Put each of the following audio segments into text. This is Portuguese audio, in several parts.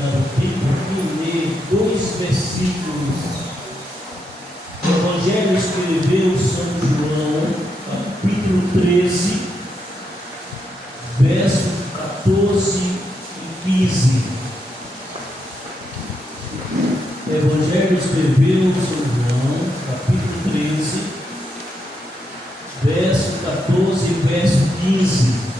aproveitar o tempo aqui e ler 2 versículos. O Evangelho escreveu São João, capítulo 13, verso 14 e 15. O Evangelho escreveu São João, capítulo 13, verso 14 e verso 15.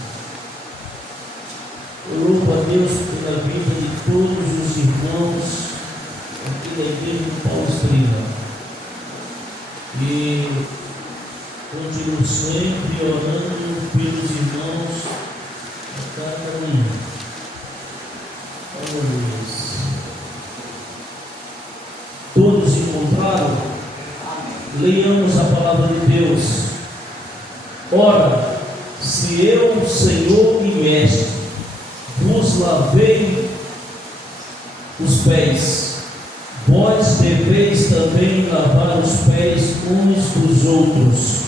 Eu louvo a Deus pela vida de todos os irmãos aqui da igreja do Paulo Estrela. E continuo sempre orando pelos irmãos a cada manhã. Aleluia. Todos encontraram? Leiamos a palavra de Deus. Ora, se eu, Senhor e Mestre, vos lavei os pés, vós deveis também lavar os pés uns dos outros,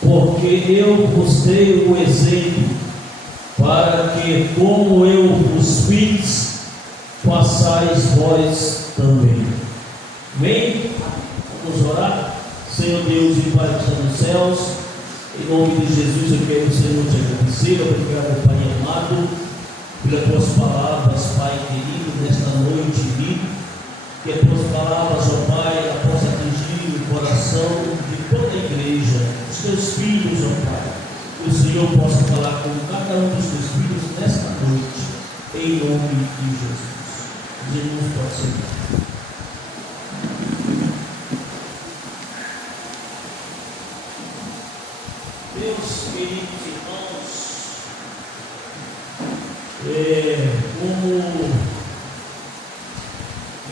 porque eu vos dei o exemplo, para que, como eu vos fiz, façais vós também. Amém? Vamos orar. Senhor Deus e Pai que está nos céus, em nome de Jesus eu quero, Senhor, te agradecer. Obrigado, Pai amado, pelas tuas palavras, Pai querido, nesta noite, que as tuas palavras, ó Pai, possam atingir o coração de toda a igreja, dos teus filhos, ó Pai. Que o Senhor possa falar com cada um dos teus filhos nesta noite, em nome de Jesus. Os irmãos podem sentar. Meus queridos irmãos, como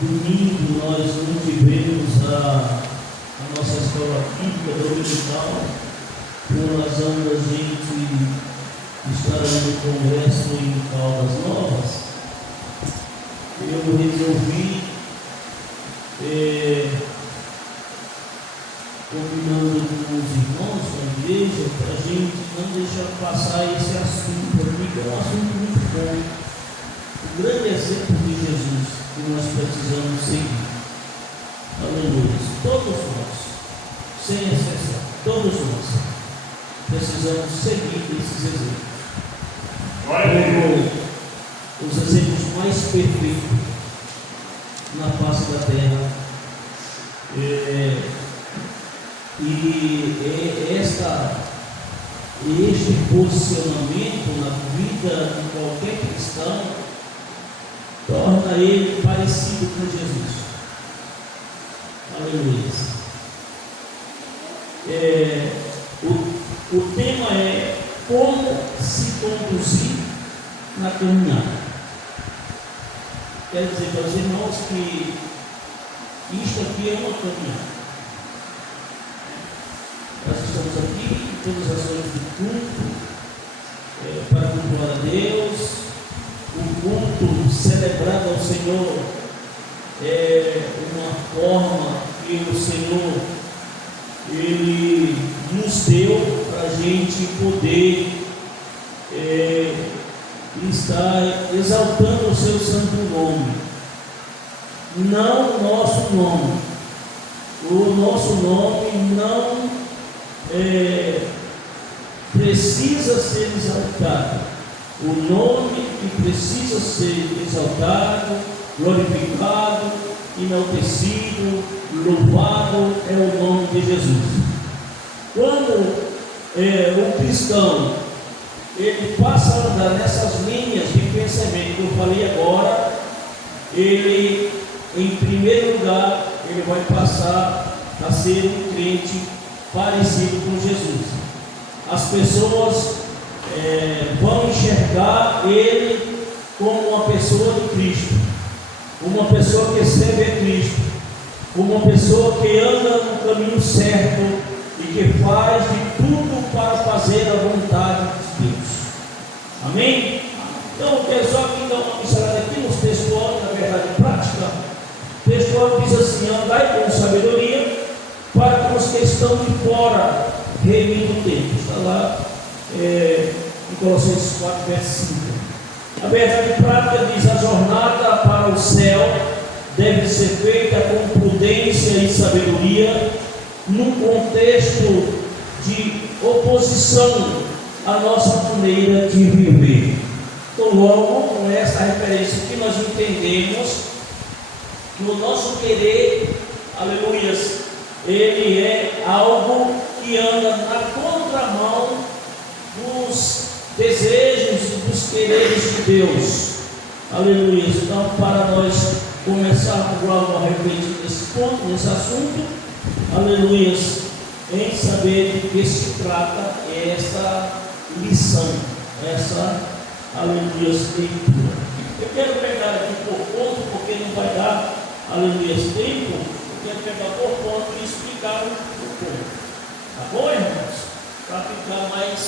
domingo nós não tivemos a nossa escola bíblica dominical, por razão da gente estar no congresso em Caldas Novas, eu resolvi, combinando com os irmãos da igreja, para a gente não deixar passar esse assunto aqui, que é um assunto muito bom. O grande exemplo de Jesus que nós precisamos seguir. Aleluia. Todos nós, sem exceção, todos nós precisamos seguir esses exemplos. Como os exemplos mais perfeitos na face da terra. Este posicionamento na vida de qualquer cristão torna ele parecido com Jesus. Aleluia. O tema é como se conduzir na caminhada. Quero dizer para os irmãos que isto aqui é uma caminhada. Nós estamos aqui em todas as ações do culto, para cultuar a Deus. O culto celebrado ao Senhor é uma forma que o Senhor Ele nos deu para a gente poder estar exaltando o seu santo nome, não o nosso nome. O nosso nome não precisa ser exaltado. O nome que precisa ser exaltado, glorificado, enaltecido, louvado é o nome de Jesus. Quando o cristão ele passa a andar nessas linhas de pensamento que eu falei agora, ele, em primeiro lugar, ele vai passar a ser um crente parecido com Jesus. As pessoas vão enxergar ele como uma pessoa de Cristo, uma pessoa que serve a Cristo, uma pessoa que anda no caminho certo e que faz de tudo para fazer a vontade de Deus. Amém? Então eu quero só aqui dar uma pincelada aqui nos textuais, na verdade prática. O textual diz assim: andai com sabedoria para que os que estão de fora reinem o tempo. Está lá em Colossenses 4, verso 5. A verdade prática diz: a jornada para o céu deve ser feita com prudência e sabedoria, num contexto de oposição à nossa maneira de viver. Então, logo, com essa referência que nós entendemos que o nosso querer, aleluias, ele é algo que anda na contramão dos desejos e dos quereres de Deus, aleluia. Então, para nós começarmos logo a refletir nesse ponto, nesse assunto, aleluia, em saber de que se trata essa lição, essa, aleluia, leitura. Eu quero pegar aqui por ponto, porque não vai dar, aleluia, tempo. Eu quero pegar por ponto e explicar o ponto. Tá bom, irmãos? Para ficar mais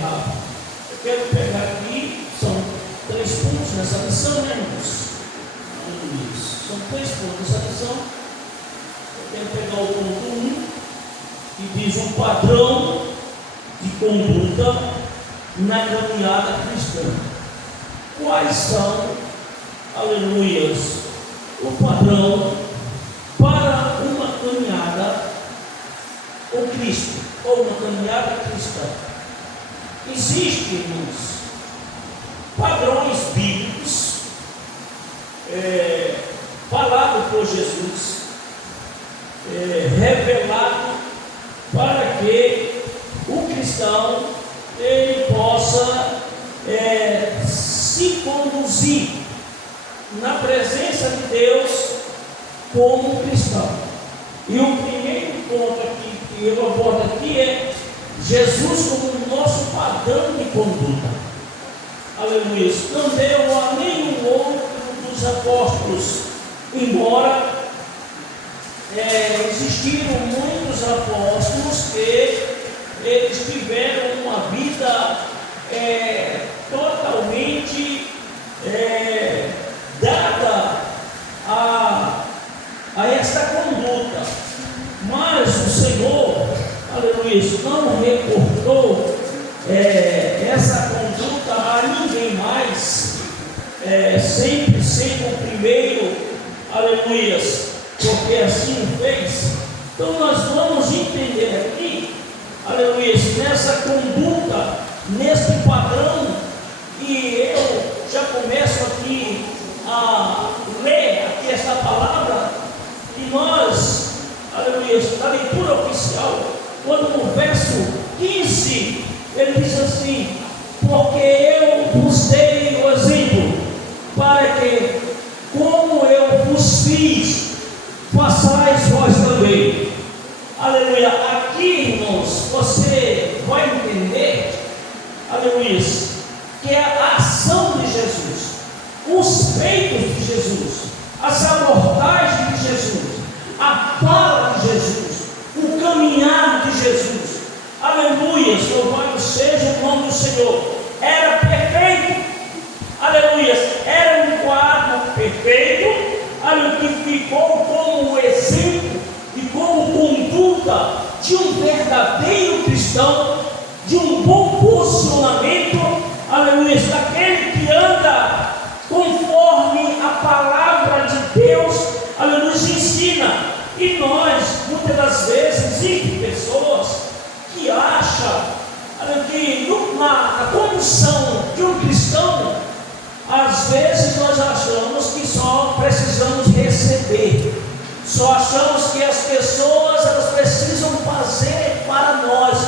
rápido. Eu quero pegar aqui, são 3 pontos nessa lição, né, irmãos? São 3 pontos nessa lição. Eu quero pegar o ponto 1, que diz um padrão de conduta na caminhada cristã. Quais são, aleluias, o padrão para uma caminhada com Cristo, ou uma caminhada cristã? Existem, irmãos, padrões bíblicos falado por Jesus, revelado para que o cristão ele possa se conduzir na presença de Deus como cristão. E o primeiro ponto aqui que eu abordo aqui é Jesus como o nosso padrão de conduta. Aleluia. Não deu a nenhum outro dos apóstolos, embora existiram muitos apóstolos que eles tiveram uma vida totalmente dada a esta conduta, mas o Senhor, aleluia, não reportou essa conduta a ninguém mais, sempre sendo o primeiro, aleluia, porque assim o fez. Então nós vamos entender aqui, aleluia, nessa conduta, nesse padrão, e eu já começo aqui a ler aqui esta palavra, e nós, aleluia, na leitura oficial, quando no verso 15, ele diz assim: porque eu vos dei o exemplo, para que, como eu vos fiz, façais vós também. Aleluia. Aqui, irmãos, você vai entender, aleluia, que é a ação de Jesus, os feitos de Jesus, as abordagens de Jesus, a fala de Jesus, o caminhar de Jesus. Aleluia, louvado seja o nome do Senhor. Era perfeito, aleluia, era um quadro perfeito, aleluia, que ficou como exemplo e como conduta de um verdadeiro cristão, de um bom posicionamento, aleluia, daquele que anda conforme a palavra de Deus, aleluia, nos ensina. E nós, muitas das vezes, existem pessoas que acham que na condição de um cristão, às vezes nós achamos que só precisamos receber, só achamos que as pessoas elas precisam fazer para nós,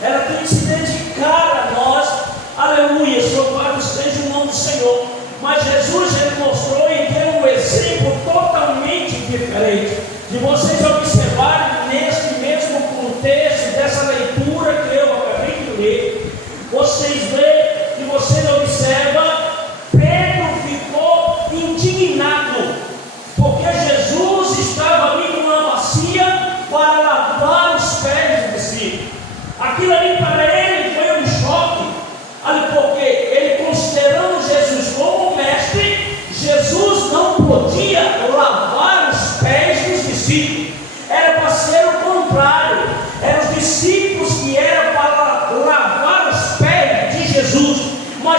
elas têm que se dedicar a nós, aleluia, louvado seja o nome do Senhor. Mas Jesus ele mostrou e deu um exemplo totalmente diferente. De vocês observarem neste mesmo contexto dessa leitura que eu acabei de ler, vocês veem e vocês observam, Pedro ficou indignado, porque Jesus estava ali com uma bacia para lavar os pés do discípulo. Aquilo ali para ele foi um choque, porque ele, considerando Jesus como mestre, Jesus não podia lavar os pés dos discípulos. Era para ser o contrário, eram os discípulos que eram para lavar os pés de Jesus. Mas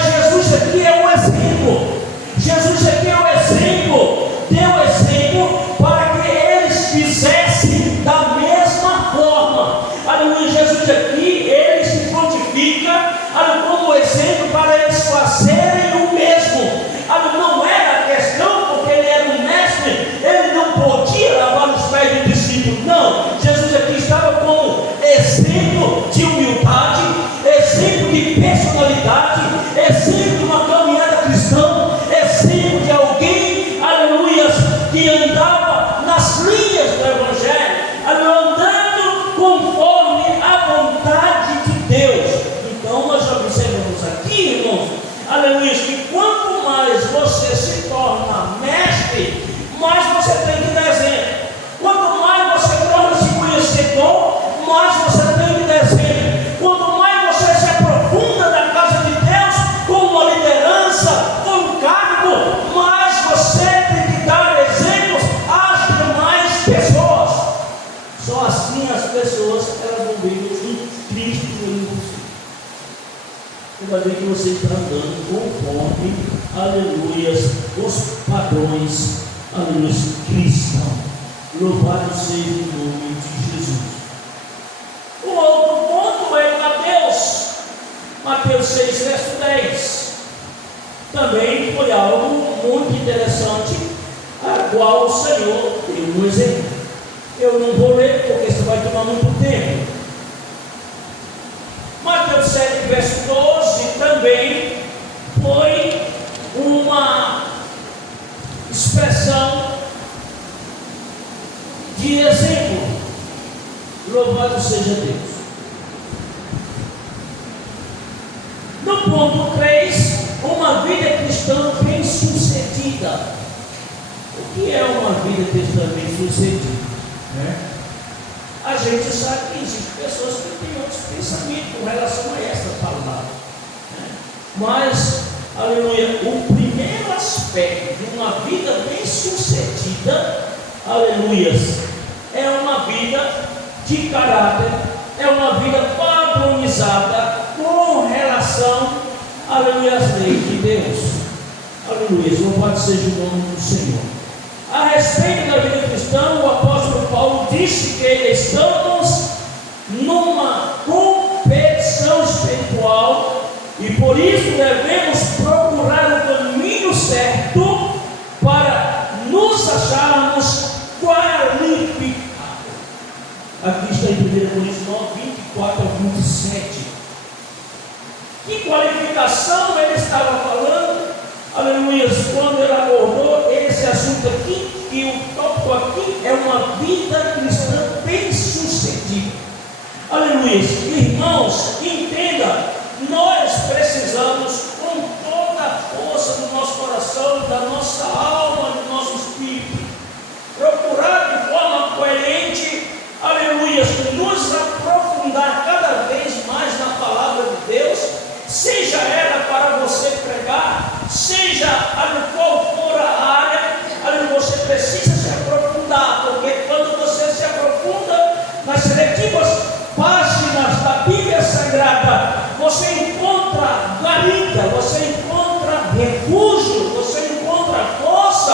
para ver que você está andando conforme, aleluia, os padrões, aleluia, cristãos. Louvado seja o nome de Jesus. O outro ponto é Mateus 6, verso 10. Também foi algo muito interessante, a qual o Senhor deu um exemplo. Eu não vou ler porque isso vai tomar muito tempo. Mateus 7, verso 12 também foi uma expressão de exemplo. Louvado seja Deus. No ponto 3, uma vida cristã bem sucedida. O que é uma vida cristã bem sucedida? A gente sabe que existem pessoas que têm outros pensamentos com relação a essa palavra. Mas, aleluia, o primeiro aspecto de uma vida bem sucedida, aleluia, é uma vida de caráter, é uma vida padronizada com relação, aleluia, às leis de Deus. Aleluia, louvado seja o nome do Senhor. A respeito da vida cristã, o apóstolo Paulo disse que estamos numa competição espiritual e por isso devemos procurar o caminho certo para nos acharmos qualificados. Aqui está em 1 Coríntios 9, 24 ao 27. Que qualificação ele estava falando? Aleluia, quando ele abordou esse assunto aqui, que o tópico aqui é uma vida cristã bem sucedida. Aleluia, irmãos, entenda, nós precisamos com toda a força do nosso coração, da nossa alma, do nosso espírito, procurar de forma coerente, aleluia, nos aprofundar cada vez mais na palavra de Deus, seja ela para você pregar, seja qual for a área, você precisa se aprofundar, porque quando você se aprofunda nas seletivas páginas da Bíblia Sagrada, você encontra guarida, você encontra refúgio, você encontra força.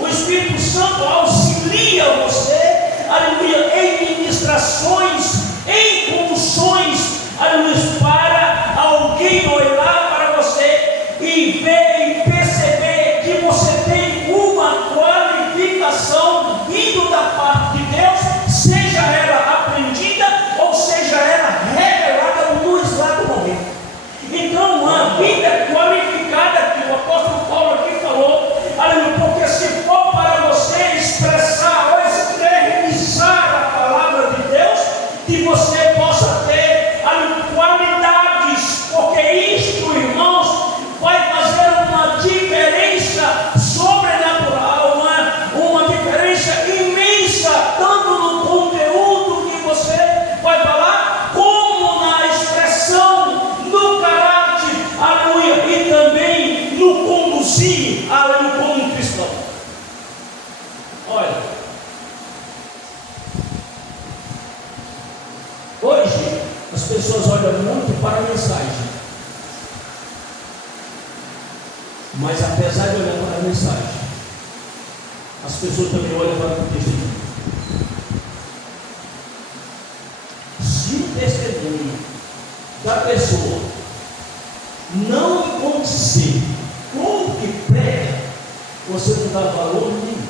O Espírito Santo auxilia você, aleluia, em ministrações, em conduções, aleluia, para alguém olhar para você e ver e perceber que você tem uma qualificação vindo da parte de Deus, seja ela aprendida ou seja ela revelada no exato momento. Então, uma vida qualificada, que o apóstolo Paulo aqui falou, aleluia, porque se for para você expressar ou externizar a palavra de Deus, que você possa ter qualidades, porque isto, irmãos, vai fazer uma diferença sobrenatural, uma diferença imensa, tanto no conteúdo que você vai falar, como na expressão, no caráter, aleluia, e também no conduzir, aleluia, como um cristão. Olha, hoje as pessoas olham muito para a mensagem, mas apesar de olhar para a mensagem, as pessoas também olham para o testemunho. Se o testemunho da pessoa não condizer com o que prega, você não dá valor nenhum.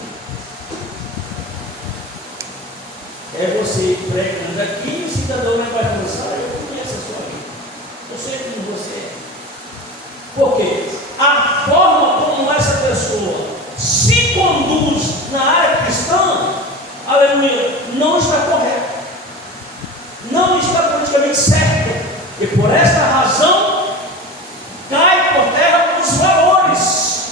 É você pregando aqui e o cidadão vai pensar: eu conheço a sua vida, eu sei como você é. Por quê? A forma como essa pessoa se conduz na área cristã, aleluia, não está correta, não está politicamente certo, e por esta razão cai por terra os valores.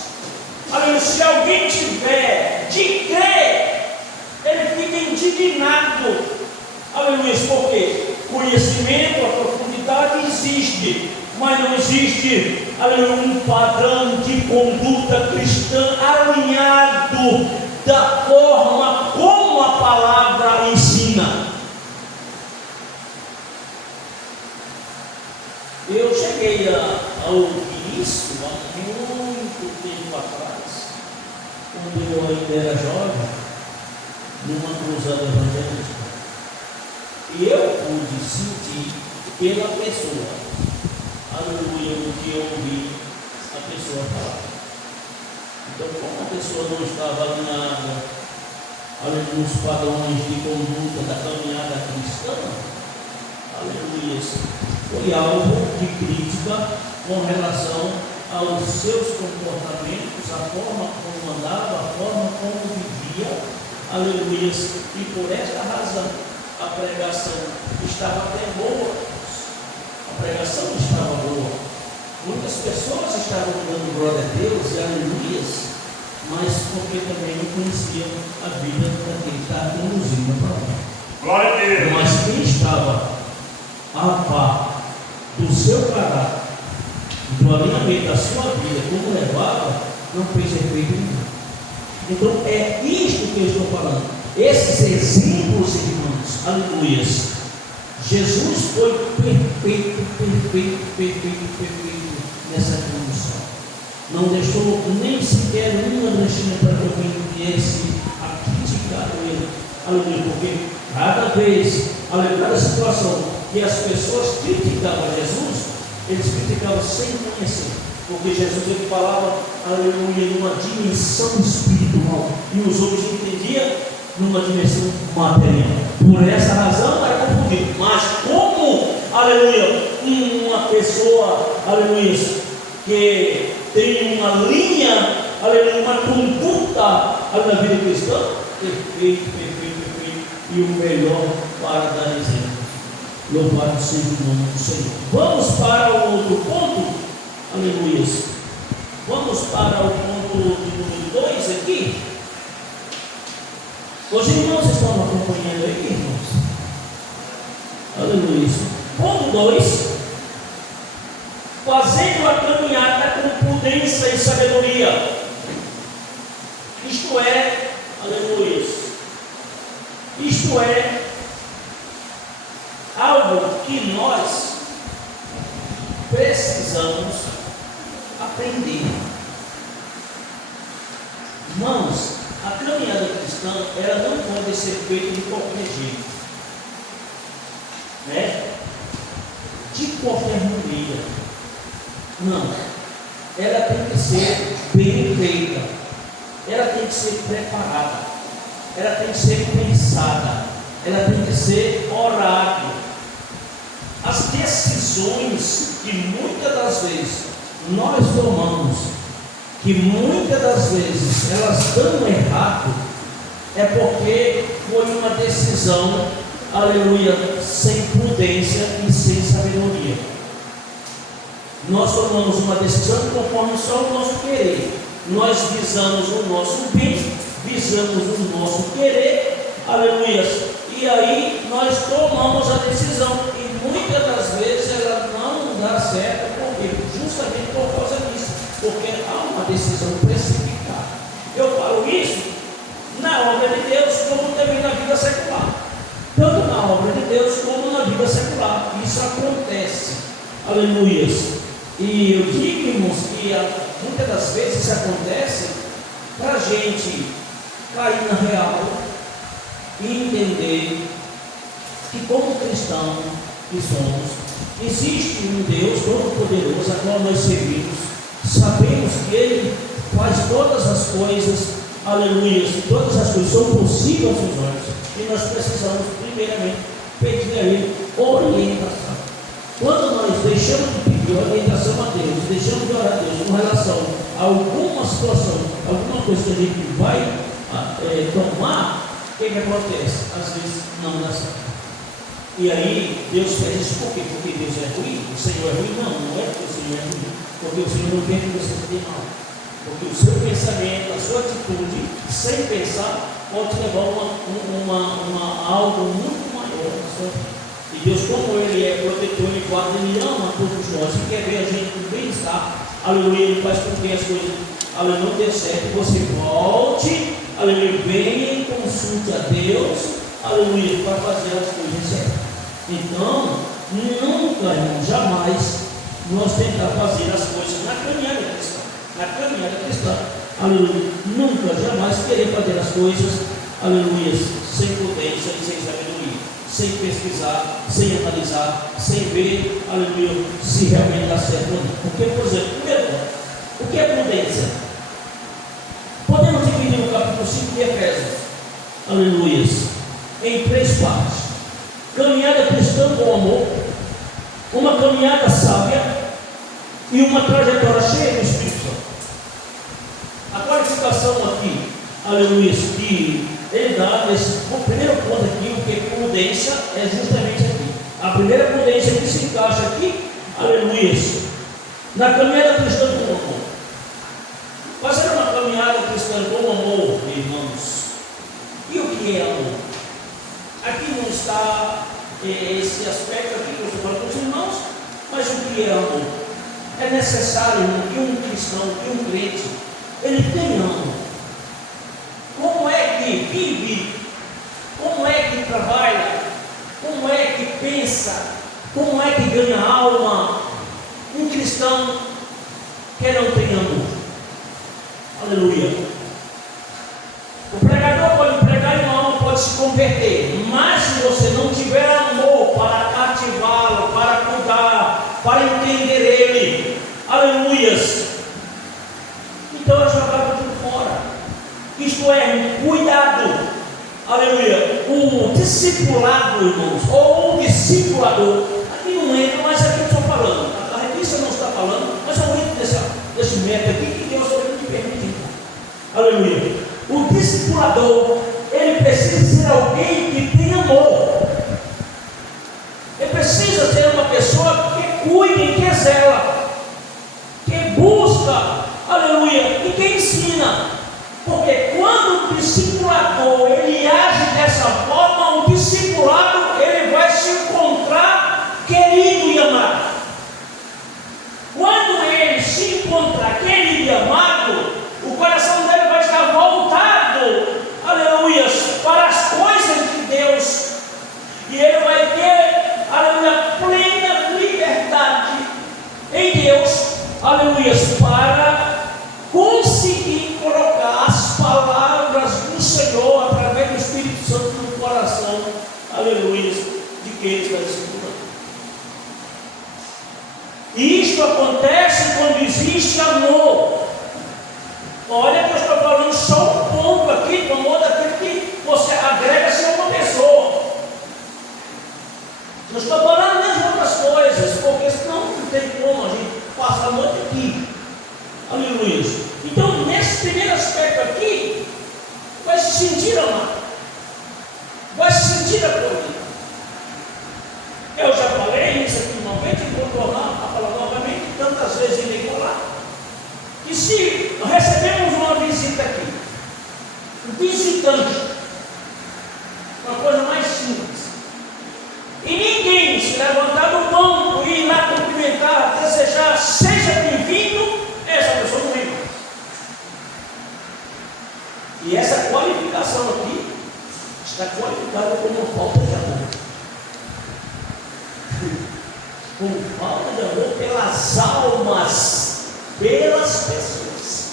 Aleluia, se alguém tiver de crer, ele fica indignado. Aleluia, porque conhecimento, a profundidade existe, mas não existe, aleluia, um padrão de conduta cristã alinhado da forma como a palavra ensina. Eu cheguei a isso há muito tempo atrás, quando eu ainda era jovem, numa cruzada evangelística. E eu pude sentir pela pessoa, aleluia, o que eu ouvi a pessoa falar. Então, como a pessoa não estava alinhada, aleluia, nos padrões de conduta da caminhada cristã, aleluia, foi algo de crítica com relação aos seus comportamentos, a forma como andava, a forma como vivia, aleluia, e por esta razão a pregação estava até boa, a pregação estava boa, muitas pessoas estavam dando glória a Deus e aleluias, mas porque também não conheciam a vida daquele que estava conduzindo a palavra. Glória a Deus. Mas quem estava a par do seu caráter, do alinhamento da sua vida, como levava, não fez efeito nenhum. Então é isto que eu estou falando. Esses exemplos, irmãos, aleluias. Jesus foi perfeito nessa condução. Não deixou nem sequer uma brechinha para que alguém viesse a criticar ele. Aleluia, porque cada vez, aleluia, cada situação que as pessoas criticavam Jesus, eles criticavam sem conhecer, porque Jesus ele falava, aleluia, numa dimensão espiritual, e os outros entendiam numa dimensão material. Por essa razão era confundido. Mas como, aleluia, uma pessoa, aleluia, que tem uma linha, aleluia, uma conduta na vida cristã, perfeito, e o melhor para dar exemplo. Louvado seja o nome do Senhor. Vamos para o outro ponto, aleluia. Vamos para o ponto de número 2 aqui. Os irmãos estão acompanhando aí, irmãos? Aleluia. Ponto 2: fazendo a caminhada com prudência e sabedoria. Isto é, aleluia. Isto é algo que nós precisamos aprender. Irmãos, a caminhada cristã, ela não pode ser feita de qualquer jeito, né? De qualquer maneira. Não. Ela tem que ser bem feita. Ela tem que ser preparada. Ela tem que ser pensada. Ela tem que ser orada. As decisões que muitas das vezes nós tomamos, que muitas das vezes elas dão errado, é porque foi uma decisão, aleluia, sem prudência e sem sabedoria. Nós tomamos uma decisão conforme só o nosso querer. Nós visamos o nosso bem, visamos o nosso querer, aleluia, e aí nós tomamos a decisão, e muitas das vezes ela não dá certo, porque justamente por causa disso, porque há uma decisão precipitada. Eu falo isso na obra de Deus, como também na vida secular, tanto na obra de Deus como na vida secular. Isso acontece, aleluia. E eu digo, irmãos, que muitas das vezes isso acontece para a gente cair na real e entender que, como cristão que somos, existe um Deus todo-poderoso a qual nós servimos. Sabemos que Ele faz todas as coisas, aleluia, todas as coisas são possíveis aos seus olhos, e nós precisamos, primeiramente, pedir a Ele orientação. Quando nós deixamos de pedir orientação a Deus, deixamos de orar a Deus com relação a alguma situação, alguma coisa que a gente vai tomar, o que acontece? Às vezes não dá certo. E aí Deus faz isso por quê? Porque Deus é ruim? O Senhor é ruim? Não, não é porque o Senhor é ruim, porque o Senhor não quer que você se dê mal, porque o seu pensamento, a sua atitude, sem pensar, pode levar a algo muito maior na sua vida. E Deus, como Ele é protetor, Ele guarda, Ele ama todos nós, e quer ver a gente com bem-estar, aleluia, Ele faz com que as coisas, aleluia, não dê certo, você volte, aleluia, venha e consulte a Deus, aleluia, para fazer as coisas certas. Então, nunca, irmão, jamais nós temos que fazer as coisas na caminhada cristã. Na caminhada cristã, aleluia. Nunca, jamais querer fazer as coisas, aleluia, sem prudência e sem sabedoria, sem pesquisar, sem analisar, sem ver, aleluia, se realmente dá certo ou não. Porque, por exemplo, primeiro, o que é prudência? Podemos dividir o capítulo 5 de Efésios, aleluia, em 3 partes: caminhada cristã com amor, uma caminhada sábia e uma trajetória cheia do Espírito Santo. A qualificação aqui, aleluia, que ele dá o primeiro ponto aqui, o que é prudência, é justamente aqui. A primeira prudência que se encaixa aqui, aleluia, na caminhada cristã com amor. Fazer uma caminhada cristã com amor, irmãos. E o que é amor? Aqui não está esse aspecto aqui que eu estou falando com os irmãos, mas o que é amor? É necessário que um cristão, que um crente, ele tenha amor. Como é que vive? Como é que trabalha? Como é que pensa? Como é que ganha alma? Um cristão que não tem amor. Aleluia. O pregador pode pregar e uma alma pode se converter, mas se você não tiver amor para cativá-lo, para cuidar, para entender ele, aleluias, então é jogado tudo fora. Isto é, cuidado, aleluia. O discipulado, irmãos, ou o discipulador, aqui não entra, mas aqui eu estou falando. A revista não está falando, mas eu entro nesse método aqui que Deus está me permitindo. Aleluia. O discipulador, ele precisa ser alguém que tem amor. Ele precisa ser uma pessoa que cuida e que zela, que busca, aleluia, e que ensina. Porque quando o discipulador ele age dessa forma, o discipulado ele vai se encontrar querido e amado. Quando ele se encontrar querido e amado, o coração dele vai estar voltado, aleluia, para as coisas de Deus. E ele vai ter, aleluia, plena liberdade em Deus, aleluia, para conseguir colocar as palavras do Senhor através do Espírito Santo no coração, aleluia, de quem ele está discipulando. E isto acontece quando existe amor. Olha que eu estou falando só um ponto aqui do amor daquele que você agrega-se a uma pessoa. Não estou falando nem de outras coisas, porque senão não tem como a gente passar a noite aqui. Aleluia. Então, nesse primeiro aspecto aqui, vai se sentir amado, vai se sentir acolhido. Eu já falei isso aqui novamente, e vou tornar a falar novamente, tantas vezes irei falar. E se recebemos uma visita aqui, um visitante, uma coisa mais simples, e ninguém se levantar do banco e ir lá cumprimentar, desejar, seja bem-vindo, essa pessoa não vem mais. E essa qualificação aqui está qualificada como falta de amor. Como falta de amor pelas almas, pelas pessoas.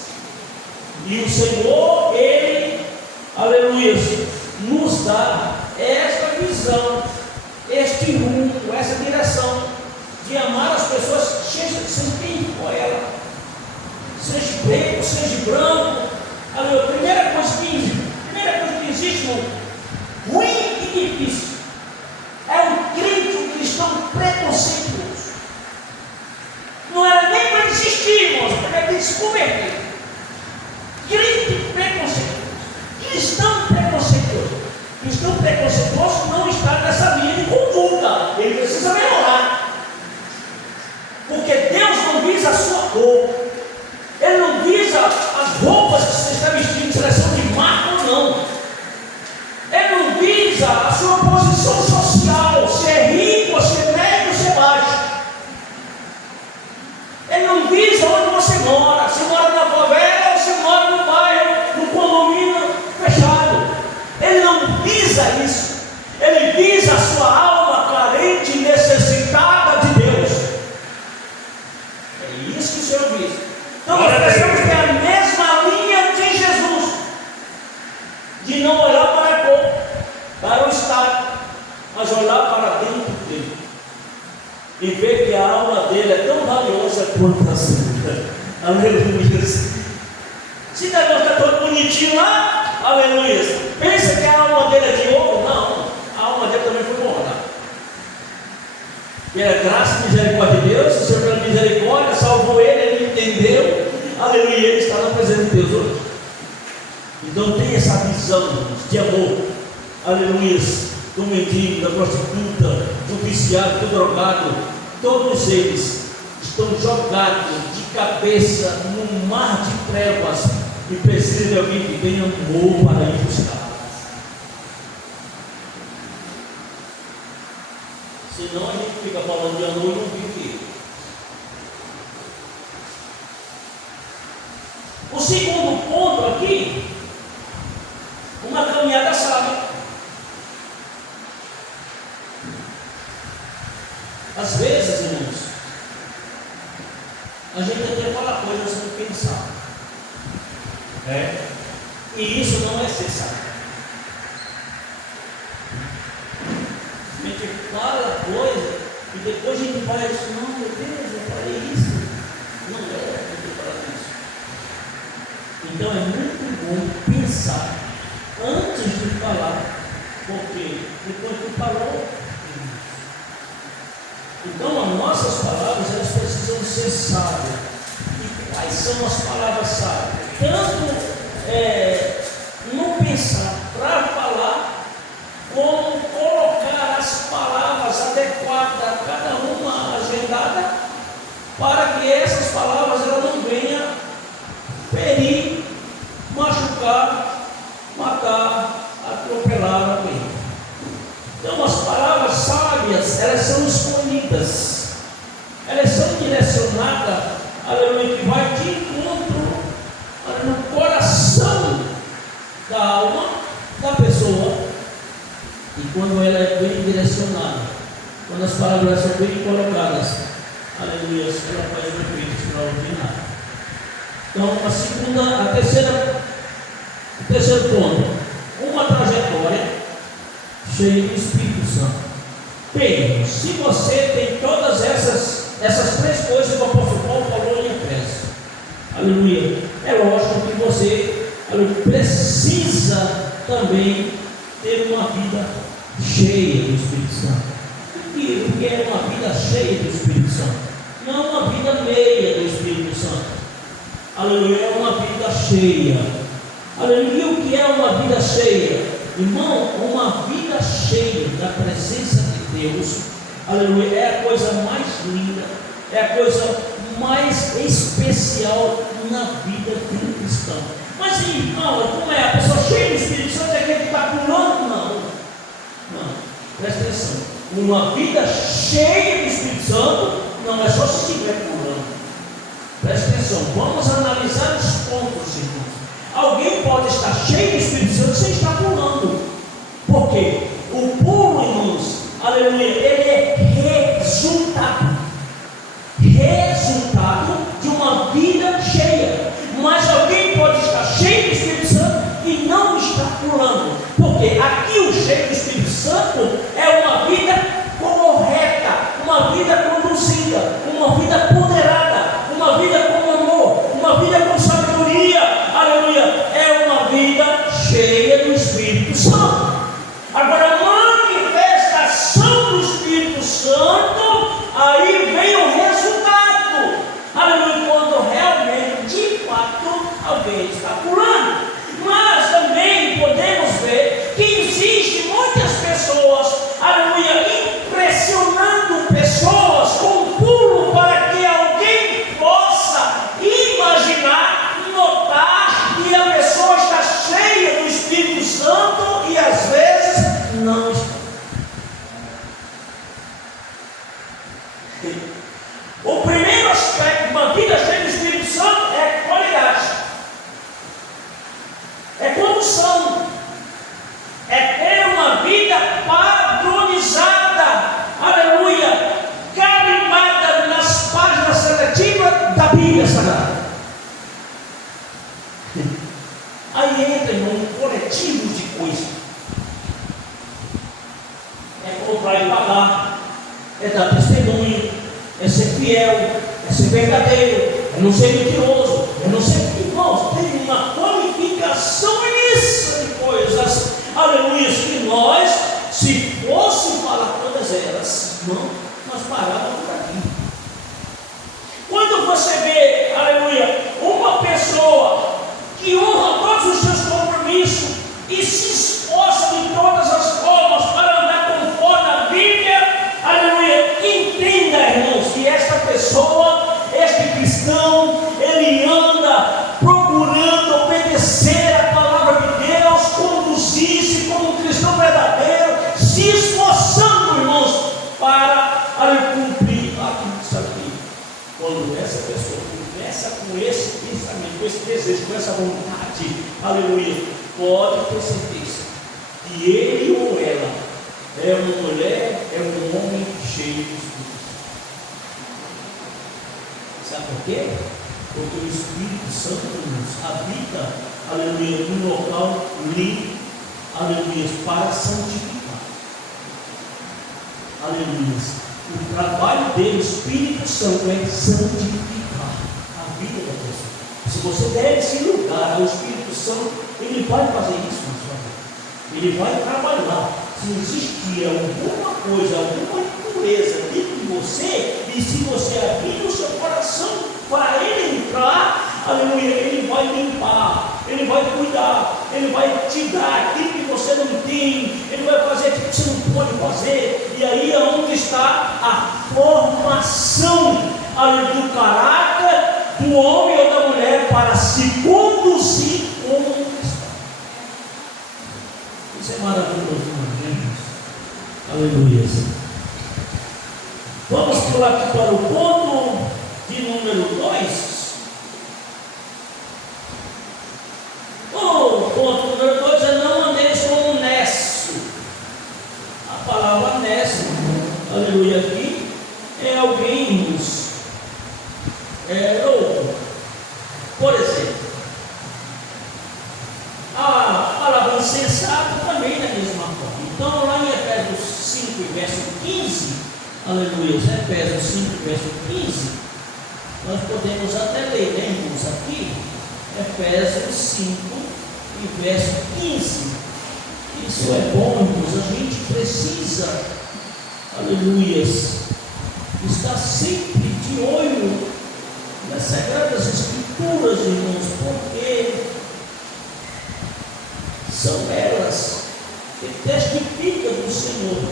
E o Senhor, Ele, aleluia, nos dá esta visão, este rumo, essa direção de amar as pessoas, seja quem for ela, seja preto, seja branco. Aleluia. Primeira coisa que existe no ruim e difícil é um crente, um cristão preconceituoso. Não era nem para existir, irmãos, porque ele tem que se converter. Crente preconceituoso, cristão preconceituoso. Cristão preconceituoso não está nessa linha de conduta, ele precisa melhorar. Porque Deus não visa a sua cor, Ele não visa as roupas que você está vestindo, se elas são de marca ou não. aleluia. Se Daniel está todo bonitinho lá, aleluia. Pensa que a alma dele é de ouro? Não, a alma dele também foi morta. E era graça e misericórdia de Deus, o Senhor pela misericórdia salvou ele entendeu, aleluia, ele está na presença de Deus hoje. Então tem essa visão de amor, aleluia, do mendigo, da prostituta, do viciado, do drogado, todos eles estão jogados de cabeça num mar de trevas e precisam de alguém que tenha amor para ir buscar. Senão a gente fica falando de amor e não vive. O segundo ponto aqui, uma caminhada sábia. Às vezes, irmãos, a gente até fala coisas sem pensar. E isso não é ser sábio. A gente fala coisa e depois a gente fala isso, não, meu Deus, eu falei isso. Não é a gente falar isso. Então é muito bom pensar antes de falar, porque depois que falou. Então as nossas palavras elas precisam ser sábias. E quais são as palavras sábias? Tanto não pensar para falar, como colocar as palavras adequadas, cada uma agendada, para que essas palavras elas não venham ferir, machucar, matar, atropelar alguém. Então as palavras sábias, elas são escolhidas, elas são direcionadas, aleluia, que vai de encontro no coração da alma da pessoa. E quando ela é bem direcionada, quando as palavras são bem colocadas, aleluia, ela faz um efeito extraordinário. Então o terceiro ponto, uma trajetória cheia do Espírito Santo. Pedro, se você tem todas essas três coisas que o apóstolo Paulo falou em Efésios, aleluia, é lógico que você precisa também ter uma vida cheia do Espírito Santo. O que é uma vida cheia do Espírito Santo? Não uma vida meia do Espírito Santo. Aleluia, é uma vida cheia. Aleluia, e o que é uma vida cheia? Irmão, uma vida cheia da presença de Deus, aleluia, é a coisa mais linda, é a coisa mais especial na vida de um cristão. Mas irmão, como é? A pessoa cheia do Espírito Santo é aquele que está pulando? Não, presta atenção. Uma vida cheia do Espírito Santo não é só se estiver pulando. Presta atenção, vamos analisar os pontos, irmãos. Alguém pode estar cheio do Espírito Santo sem estar pulando. Por quê? O pulo, irmãos, aleluia, ele é resultado de uma vida cheia. Mas alguém pode estar cheio do Espírito Santo e não estar pulando. Porque aqui o cheio do Espírito Santo é uma vida correta, uma vida conduzida, uma vida ponderada, uma vida com amor, uma vida com sabedoria, aleluia, é uma vida cheia do Espírito Santo. Agora, a manifestação do Espírito Santo, aí vem o resultado, aleluia, quando realmente, de fato, alguém está pulando. Mas também podemos ver que existem muitas pessoas, aleluia, impressionando pessoas com pulo para que alguém possa imaginar, notar que a pessoa está cheia do Espírito Santo e às vezes não está. O primeiro aspecto de uma vida cheia do Espírito Santo é qualidade, é condução, é ter uma vida padronizada, aleluia, carimbada nas páginas seletivas da Bíblia Sagrada. Aí entra, irmão, um coletivo de coisas. É comprar e pagar, é dar testemunho, é ser fiel, é ser verdadeiro, é não ser mentiroso, é sentimento, com esse desejo, com essa vontade, aleluia, pode ter certeza que ele ou ela é uma mulher, é um homem cheio de Espírito. Sabe por quê? Porque o Espírito Santo nos habita, aleluia, num local limpo, aleluia, para santificar. Aleluia. O trabalho dele, o Espírito Santo, é santificar a vida da pessoa. Se você der esse lugar ao Espírito Santo, ele vai fazer isso na sua vida. Ele vai trabalhar. Se existir alguma coisa, alguma impureza dentro de você, e se você abrir o seu coração para ele entrar, aleluia, ele vai limpar, ele vai cuidar, ele vai te dar aquilo que você não tem, ele vai fazer aquilo que você não pode fazer, e aí é onde está a formação, aleluia, do caráter do homem ou da mulher para se conduzir como cristão. Isso é maravilhoso, irmãos. Aleluia. Vamos pular aqui para o ponto de número 2. O ponto número 2 é não andeis como nécio. A palavra nécio, aleluia, aqui é alguém louco. Por exemplo, a palavra insensato também da mesma forma. Então, lá em Efésios 5, verso 15, aleluia, Efésios 5, verso 15, nós podemos até ler, irmãos, aqui, Efésios 5 e verso 15. Isso é bom, irmãos, a gente precisa, aleluia, estar sempre de olho nas Sagradas Escrituras, irmãos, porque são elas que testificam do Senhor.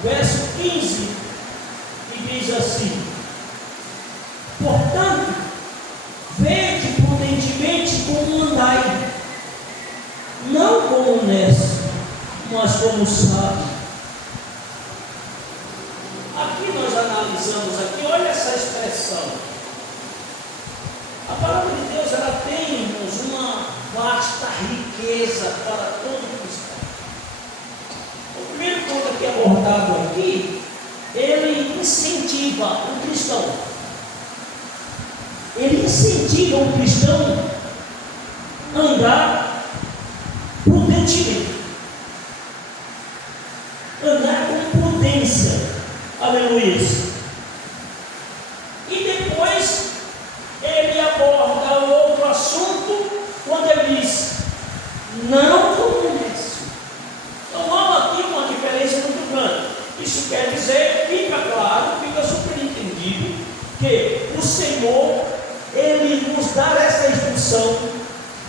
Verso 15, que diz assim: portanto, vede prudentemente como andai, não como nécio, mas como sábio. Aqui nós analisamos aqui, olha essa expressão. A palavra de Deus, ela tem, irmãos, uma vasta riqueza para todo cristão. O primeiro ponto aqui abordado aqui, ele incentiva o cristão. Ele incentiva o cristão a andar prudentemente, andar com prudência, aleluia. E depois ele aborda outro assunto quando ele diz: não como nécio. Então há aqui uma diferença muito grande. Isso quer dizer, fica claro, fica subentendido que o Senhor, ele nos dá essa instrução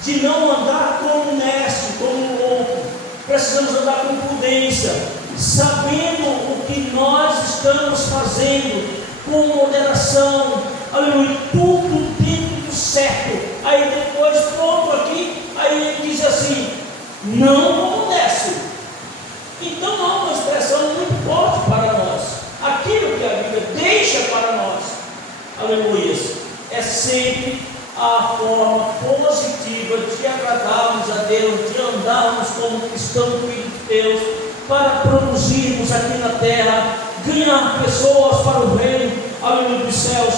de não andar como nécio, como louco. Precisamos andar com prudência, sabendo o que nós estamos fazendo, com moderação, aleluia, tudo dentro do certo. Aí depois, pronto aqui, aí ele diz assim: não como nécio. Então há uma expressão muito forte para nós. Aquilo que a Bíblia deixa para nós, aleluia, é sempre a forma positiva de agradarmos a Deus, de andarmos como cristãos, filhos de Deus, para produzirmos aqui na terra, ganhar pessoas para o reino, aleluia, dos céus,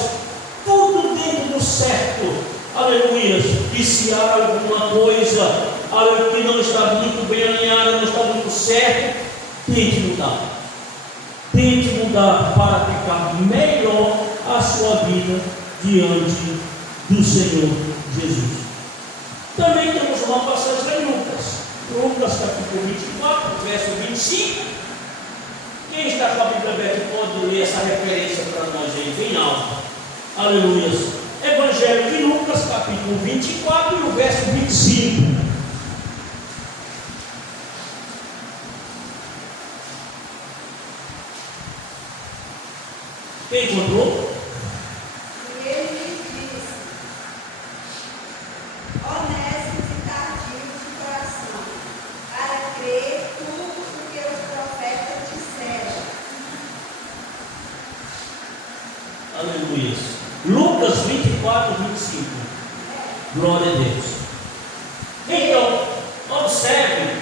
tudo dentro do certo, aleluia. E se há alguma coisa, aleluia, que não está muito bem alinhada, não está muito certo, tente mudar. Tente mudar para ficar melhor a sua vida diante do Senhor Jesus. Também temos uma passagem em Lucas capítulo 24, verso 25. Quem está com a Bíblia aberta pode ler essa referência para nós aí, bem alto. Aleluia. Evangelho de Lucas, capítulo 24 e o verso 25. Quem encontrou? E ele lhe disse: honestos e tardios de coração, para crer tudo o que os profetas disseram. Aleluia. Lucas 24, 25. Glória a Deus. Então, observe,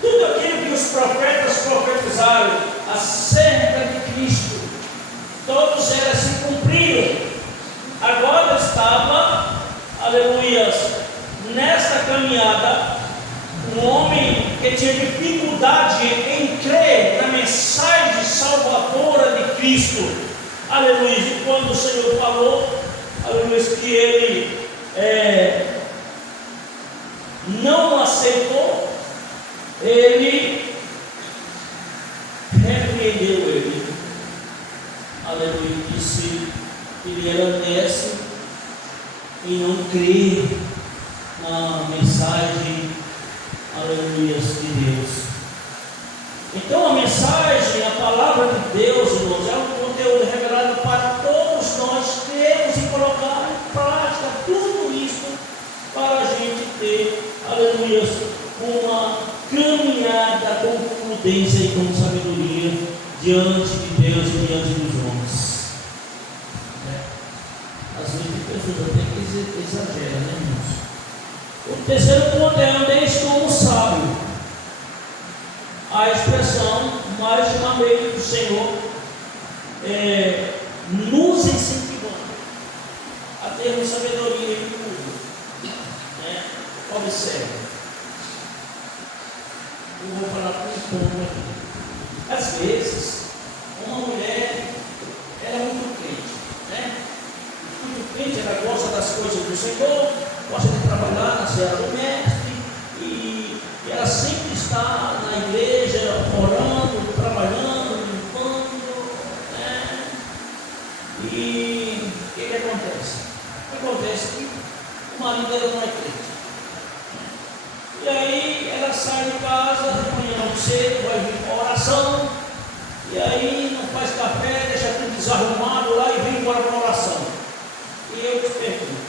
tudo aquilo que os profetas profetizaram acerca de Cristo, todos eles se cumpriram. Agora estava, aleluia, nesta caminhada, um homem que tinha dificuldade em crer na mensagem salvadora de Cristo, aleluia. E quando o Senhor falou, aleluia, que ele não aceitou, ele repreendeu ele, aleluia, disse que ele era honesto em não crer na mensagem, aleluia, de Deus. Então a mensagem, a palavra de Deus, irmãos, é um conteúdo revelado para todos nós termos e colocar em prática tudo isso para a gente ter, aleluia, uma caminhada com prudência e com sabedoria diante de Deus e diante dos homens. Às vezes as pessoas até que exageram, né, irmãos? O terceiro ponto é: andeis como sábio. A expressão, mais uma vez, do Senhor nos incentivando a termos sabedoria em tudo. Observe, eu vou falar com um ponto aqui. Às vezes, uma mulher é muito crente, muito crente, ela gosta das coisas do Senhor, gosta de trabalhar na seara do mestre, e ela sempre está na igreja, orando, trabalhando, limpando, e o que acontece? Acontece que o marido dela não é crente. E aí ela sai de casa, de manhã cedo, vai vir para a oração, e aí não faz café, deixa tudo desarrumado lá e vem embora para a oração. E eu te pergunto,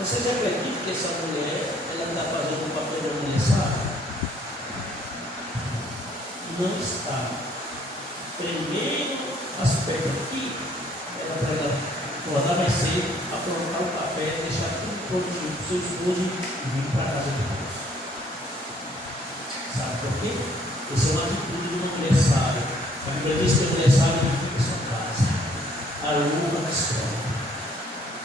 vocês acreditam que essa mulher, ela está fazendo o papel da mulher sábia? Não está. Primeiro aspecto aqui, era para ela acordar mais cedo, aprontar o café, deixar tudo prontinho para o seu esposo e vir para a casa de Deus. Sabe por quê? Essa é uma atitude de uma mulher sábia. A Bíblia diz que a mulher sábia não fica em sua casa. A lua destrói.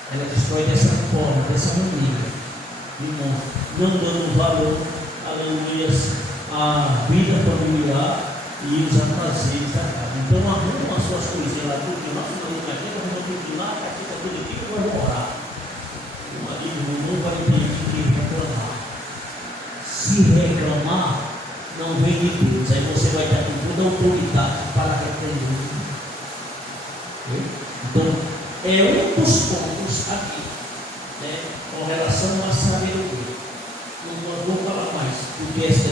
Ela destrói dessa forma, dessa maneira, irmão, não dando valor, aleluia, à vida familiar e os afazeres da casa. Então arruma as suas coisinhas lá, tudo que nós estamos aqui, arruma tudo lá, aqui está tudo aqui, que vai morar. O marido não vai impedir de reclamar. Se reclamar, não vem de Deus, aí você vai estar com toda a autoridade para repreender. Então, é um dos pontos aqui, com relação à sabedoria. Não vou falar mais, porque esta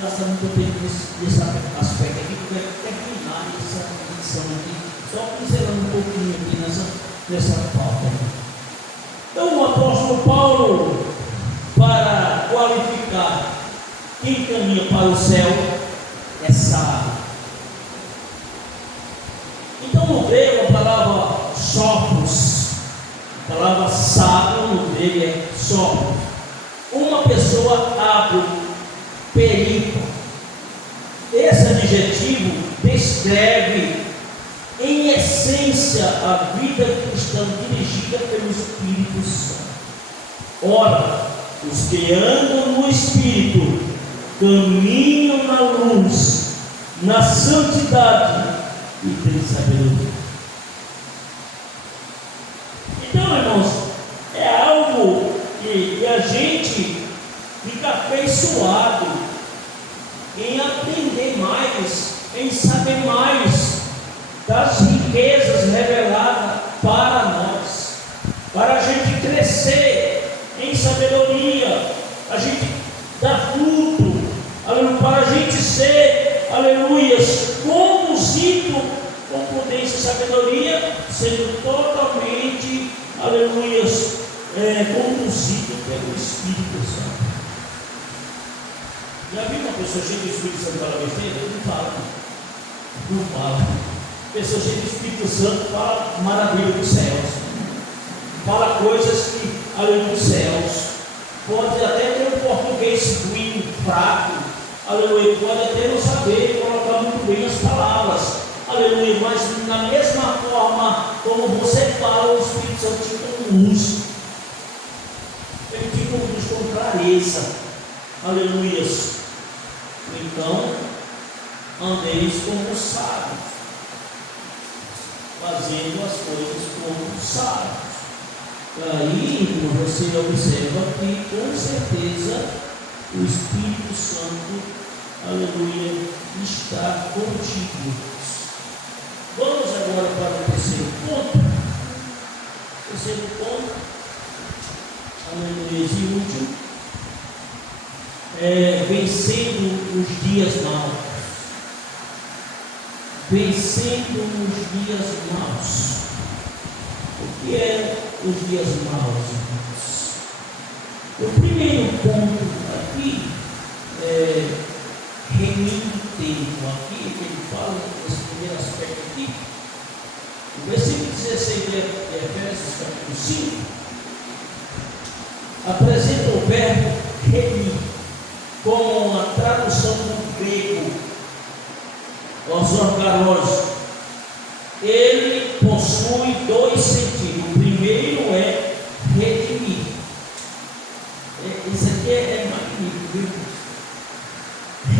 já está muito bem nesse aspecto aqui, porque é terminar essa edição aqui, só pincelando um pouquinho aqui nessa pauta. Então, o apóstolo Paulo, para qualificar quem caminha para o céu, é sábio. Então, no grego, a palavra sopros, a palavra sábio no grego é sopros. Uma pessoa hábil, perito. Esse adjetivo descreve, em essência, a vida cristã dirigida pelo Espírito Santo. Ora, os que andam no Espírito caminham na luz, na santidade e têm sabedoria. Então, irmãos, é algo que a gente fica afeiçoado em aprender mais, em saber mais das riquezas reveladas para nós, para a gente crescer em sabedoria, a gente dar fruto, para a gente ser, aleluia, conduzido com prudência e sabedoria, sendo totalmente, aleluia, conduzido pelo Espírito Santo. Já viu uma pessoa cheia do Espírito Santo fala besteira? Não fala. Não fala. Pessoa cheia do Espírito Santo fala maravilha dos céus. coisas que, além dos céus, pode até ter um português fluido, fraco, aleluia, pode até não saber colocar muito bem as palavras, aleluia, mas na mesma forma como você fala, o Espírito Santo te conduz, ele te conduz com clareza, aleluia. Então, andeis como sábios, fazendo as coisas como sábios. Aí você observa que com certeza o Espírito Santo, aleluia, está contigo. Vamos agora para o terceiro ponto. Terceiro ponto, aleluia, e último, vencendo os dias maus. Vencendo os dias maus. O que é os dias maus, irmãos? O primeiro ponto aqui é remir o tempo. Aqui que ele fala, nesse primeiro aspecto aqui, o versículo 16 de Efésios capítulo 5 apresenta o verbo remir como uma tradução do grego, os orgaros. Ele possui dois sentidos. O primeiro é redimir. Isso aqui é magnífico, viu?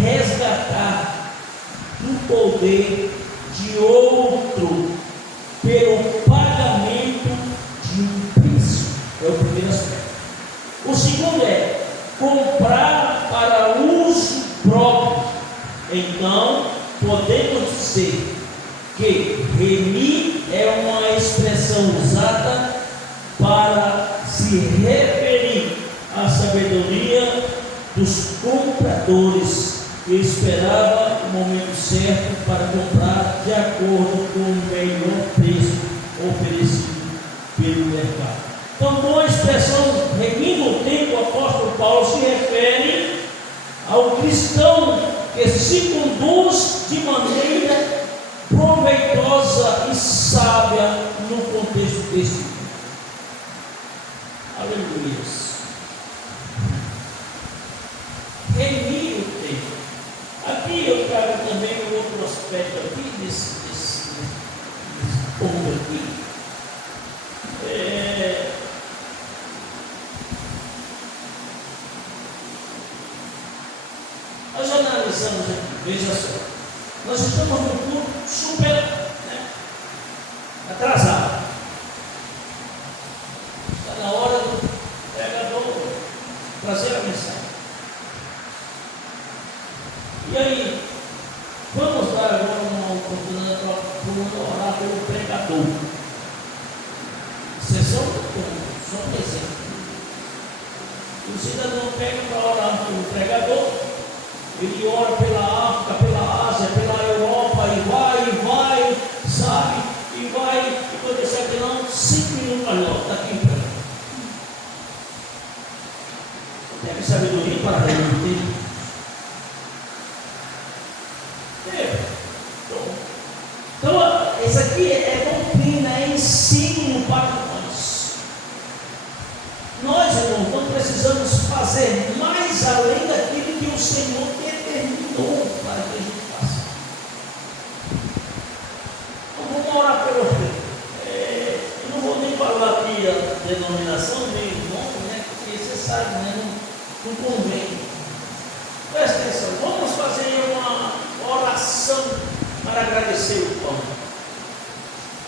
Resgatar do poder de outro pelo pagamento de um preço. É o primeiro aspecto. O segundo é comprar para uso próprio. Então, podemos dizer que remir é uma expressão usada para se referir à sabedoria dos compradores que esperava o momento certo para comprar de acordo com o melhor preço oferecido pelo mercado. Então, com a expressão remindo o tempo, o apóstolo Paulo se refere ao cristão que se conduz de maneira proveitosa e sábia no contexto deste mundo. Aleluia. Remir o tempo. Aqui eu trago também um outro aspecto aqui, nesse ponto aqui. Nós analisamos aqui, veja só. Nós estamos no culto super atrasado. Está na hora do pregador trazer a mensagem. E aí, vamos dar agora uma oportunidade para orar pelo pregador. Sessão do culto, só um exemplo. O cidadão pega para orar pelo pregador. Ele ora pela África, pela Ásia, pela Europa, e vai, sabe? E vai, e quando ele sabe que não, 5 minutos mais logo, está aqui para ele. Teve sabedoria para resolver. Então, isso aqui é doutrina, é ensino para nós. Nós, irmãos, não precisamos fazer mais além daquilo que o Senhor determinou para que a gente faça. Então, vamos orar pelo filho. Eu não vou nem falar aqui a denominação, nem o nome, né? Porque você sabe, né? Não convém. Presta atenção, vamos fazer uma oração para agradecer o pão.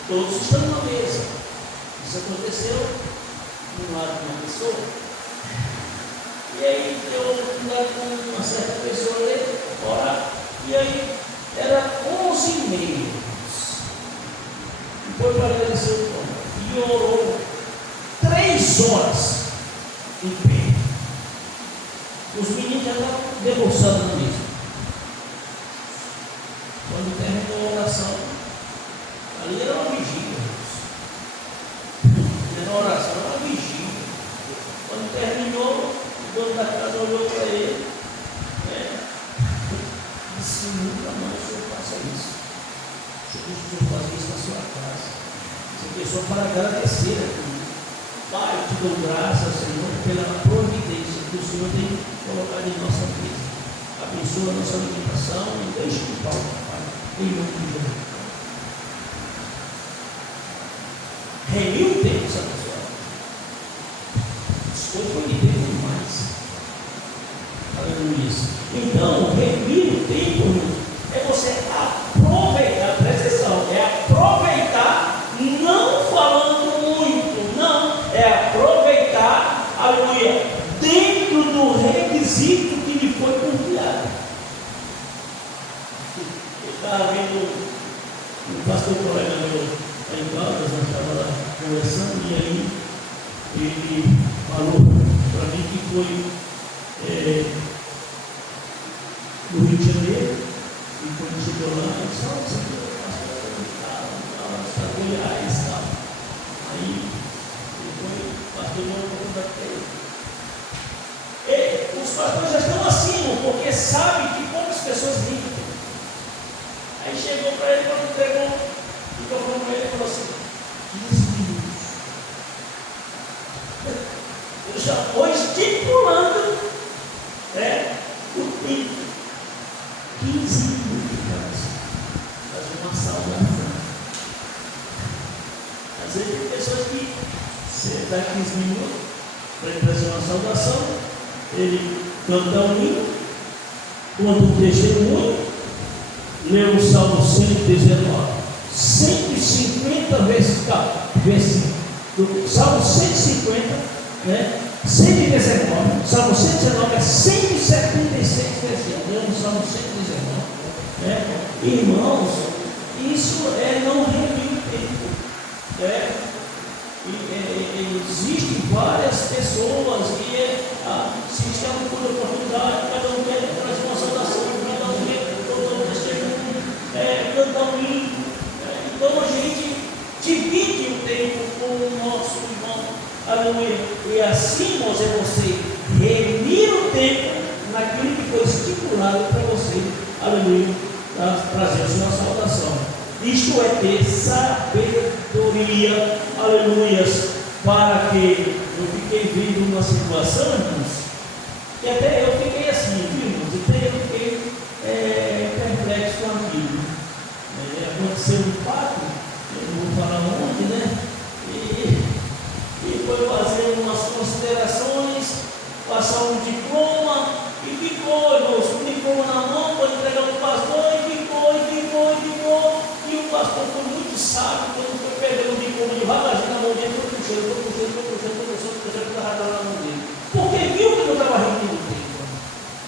Todos estão na mesa. Isso aconteceu no lado de uma pessoa. E aí eu andava com uma certa pessoa ali, orar. E aí era 11h30. E foi para agradecer o pão. E orou 3 horas em pé. Os meninos já estavam debruçados na mesa. Quando terminou a oração, ali era uma vigília. Era uma oração, era uma vigília. Quando terminou, o dono da casa olhou para ele. Disse: nunca mais o senhor faça isso. O senhor fazer isso na sua casa. Você pessoa para agradecer aqui. Pai, te dou graças, Senhor, pela providência que o Senhor tem colocado em nossa vida. Abençoa a nossa alimentação e deixe que falta, Pai, em nome de Jesus. Remiu o tempo, essa pessoa. Isso foi de Deus demais. Aleluia. Então, remir o tempo é você aproveitar, presta atenção, é aproveitar, não falando muito, não, é aproveitar, aleluia, dentro do requisito que lhe foi confiado. Eu estava vendo um pastor colega meu em Caldas, nós estávamos lá conversando, e aí ele falou para mim que foi no Rio de Janeiro, e quando chegou lá, ele disse: "Olha, você está em Goiás e tal." Aí ele foi, o pastor não convidou ele. Os pastores já estão acima, porque sabem que poucas pessoas vivem. Aí chegou para ele, quando entregou, ficou falando com ele e falou assim: 15 minutos. Eu já vou estipulando o tempo. 15 minutos para fazer uma saudação. Às vezes tem pessoas que você dá 15 minutos para ele fazer uma saudação, ele canta um hino, quando testemunho, lê o Salmo 119, 150 vezes, Salmo 150, 119, Salmo 119 é 176 versículos, Salmo 119, irmãos, isso é não remir o tempo, existem várias pessoas que se estão por oportunidade, cada um quer trazer uma saudação, cada um quer contar um testemunho, cantar um hino, então a gente divide o tempo com o nosso irmão, aleluia, e assim, irmãos, é você remir o tempo naquilo que foi estipulado para você, aleluia, trazer sua saudação. Isto é ter sabedoria, aleluias, para que eu fiquei vendo uma situação, irmãos, que até eu fiquei assim, viu, irmãos? Até eu fiquei perplexo com aquilo. Aconteceu um fato, eu não vou falar onde, né? E foi fazer umas considerações, passar um diploma, e ficou, irmãos, com o diploma na mão, para entregar para o pastor, e ficou. E o pastor foi muito sábio, quando foi pegando o diploma devagarzinho na mão dele, foi puxando na mão dele. Porque viu que não estava rendendo o tempo.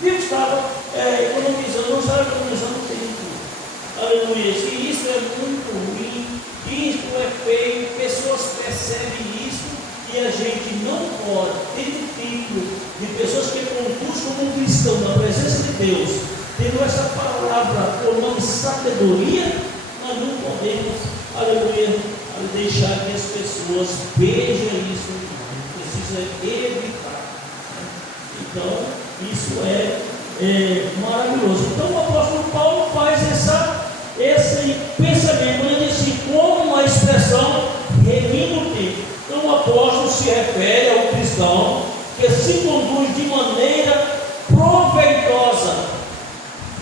Viu que estava economizando, não estava economizando o tempo. Aleluia. E isso é muito ruim, isso é feio, pessoas percebem isso e a gente não pode, tem um tipo de pessoas que conduzem como um cristão na presença de Deus, tendo essa palavra por nome sabedoria. Nós não podemos, aleluia, deixar que as pessoas vejam isso, precisa evitar. Então, isso é maravilhoso. Então, o apóstolo Paulo faz esse pensamento, ele diz assim, como a expressão remir o tempo. Então, o apóstolo se refere ao cristão que se conduz de maneira proveitosa,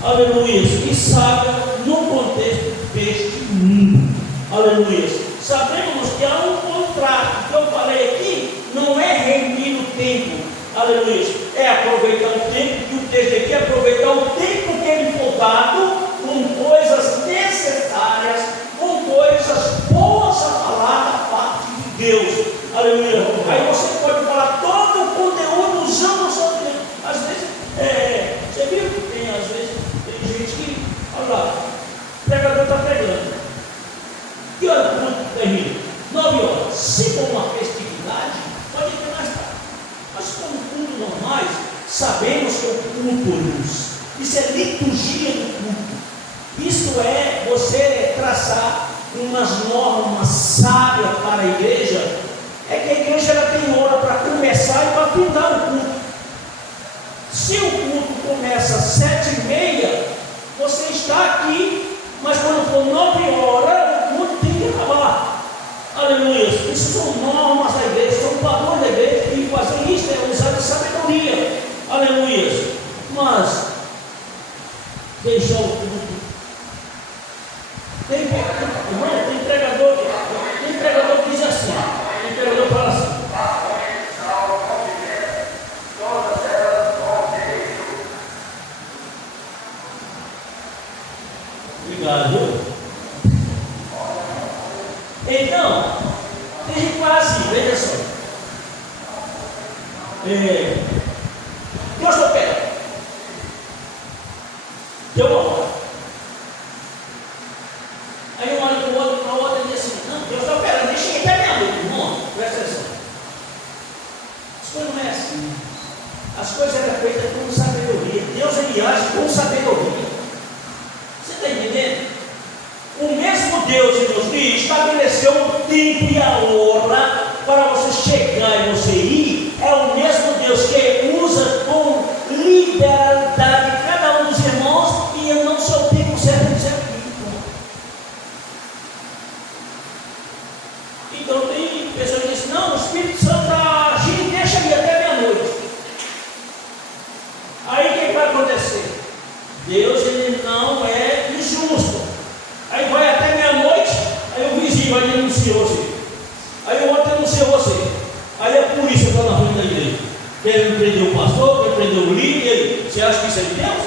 aleluia, e sabe no contexto deste mundo, aleluia. Sabemos que há um contrato que eu falei aqui, não é remir o tempo, aleluia, é aproveitar o tempo, que o texto aqui é aproveitar o tempo que ele for dado com coisas necessárias, com coisas boas a falar da parte de Deus, aleluia. Aí você pode falar todo o conteúdo usando o seu tempo. Às vezes, você viu que tem, às vezes, tem gente que, olha lá, o pregador está pregando. Que hora o culto termina? 9 horas. Se for uma festividade, pode ter mais tarde. Mas como culto normais, sabemos que é o culto, irmãos. Isso é liturgia do culto. Isso é você traçar umas normas sábias para a igreja. É que a igreja ela tem hora para começar e para findar o culto. Se o culto começa às 7h30, você está aqui, mas quando for 9 horas, o culto tem que acabar. Aleluia. Isso são normas da igreja, são padrões. Aleluia. Mas, deixa o. Tem pregador que diz assim, tem pregador que fala assim. Obrigado, viu? Então, tem gente que fala assim, veja só. Deus opera. Deu uma hora. Aí um olha para o outro, a outra diz assim, não, Deus está operando, deixa eu ir até meia-noite, irmão, presta atenção. As coisas não é assim. As coisas eram feitas com sabedoria. Deus ele age com sabedoria. Você está entendendo? O mesmo Deus em nos dias estabeleceu o tempo e a hora para você chegar e você ir. É o mesmo Deus que usa com liberalidade cada um dos irmãos, e eu não sou o tempo certo de dizer aqui. Então tem pessoas que dizem, não, o Espírito Santo está agindo, deixa ir até meia-noite. Aí o que vai acontecer? Deus ele não é injusto. Aí vai até meia-noite, aí o vizinho vai denunciar você. Aí o outro denuncia você. Aí a polícia está na frente da igreja. Querendo prender o pastor, querendo prender o líder. Você acha que isso é de Deus?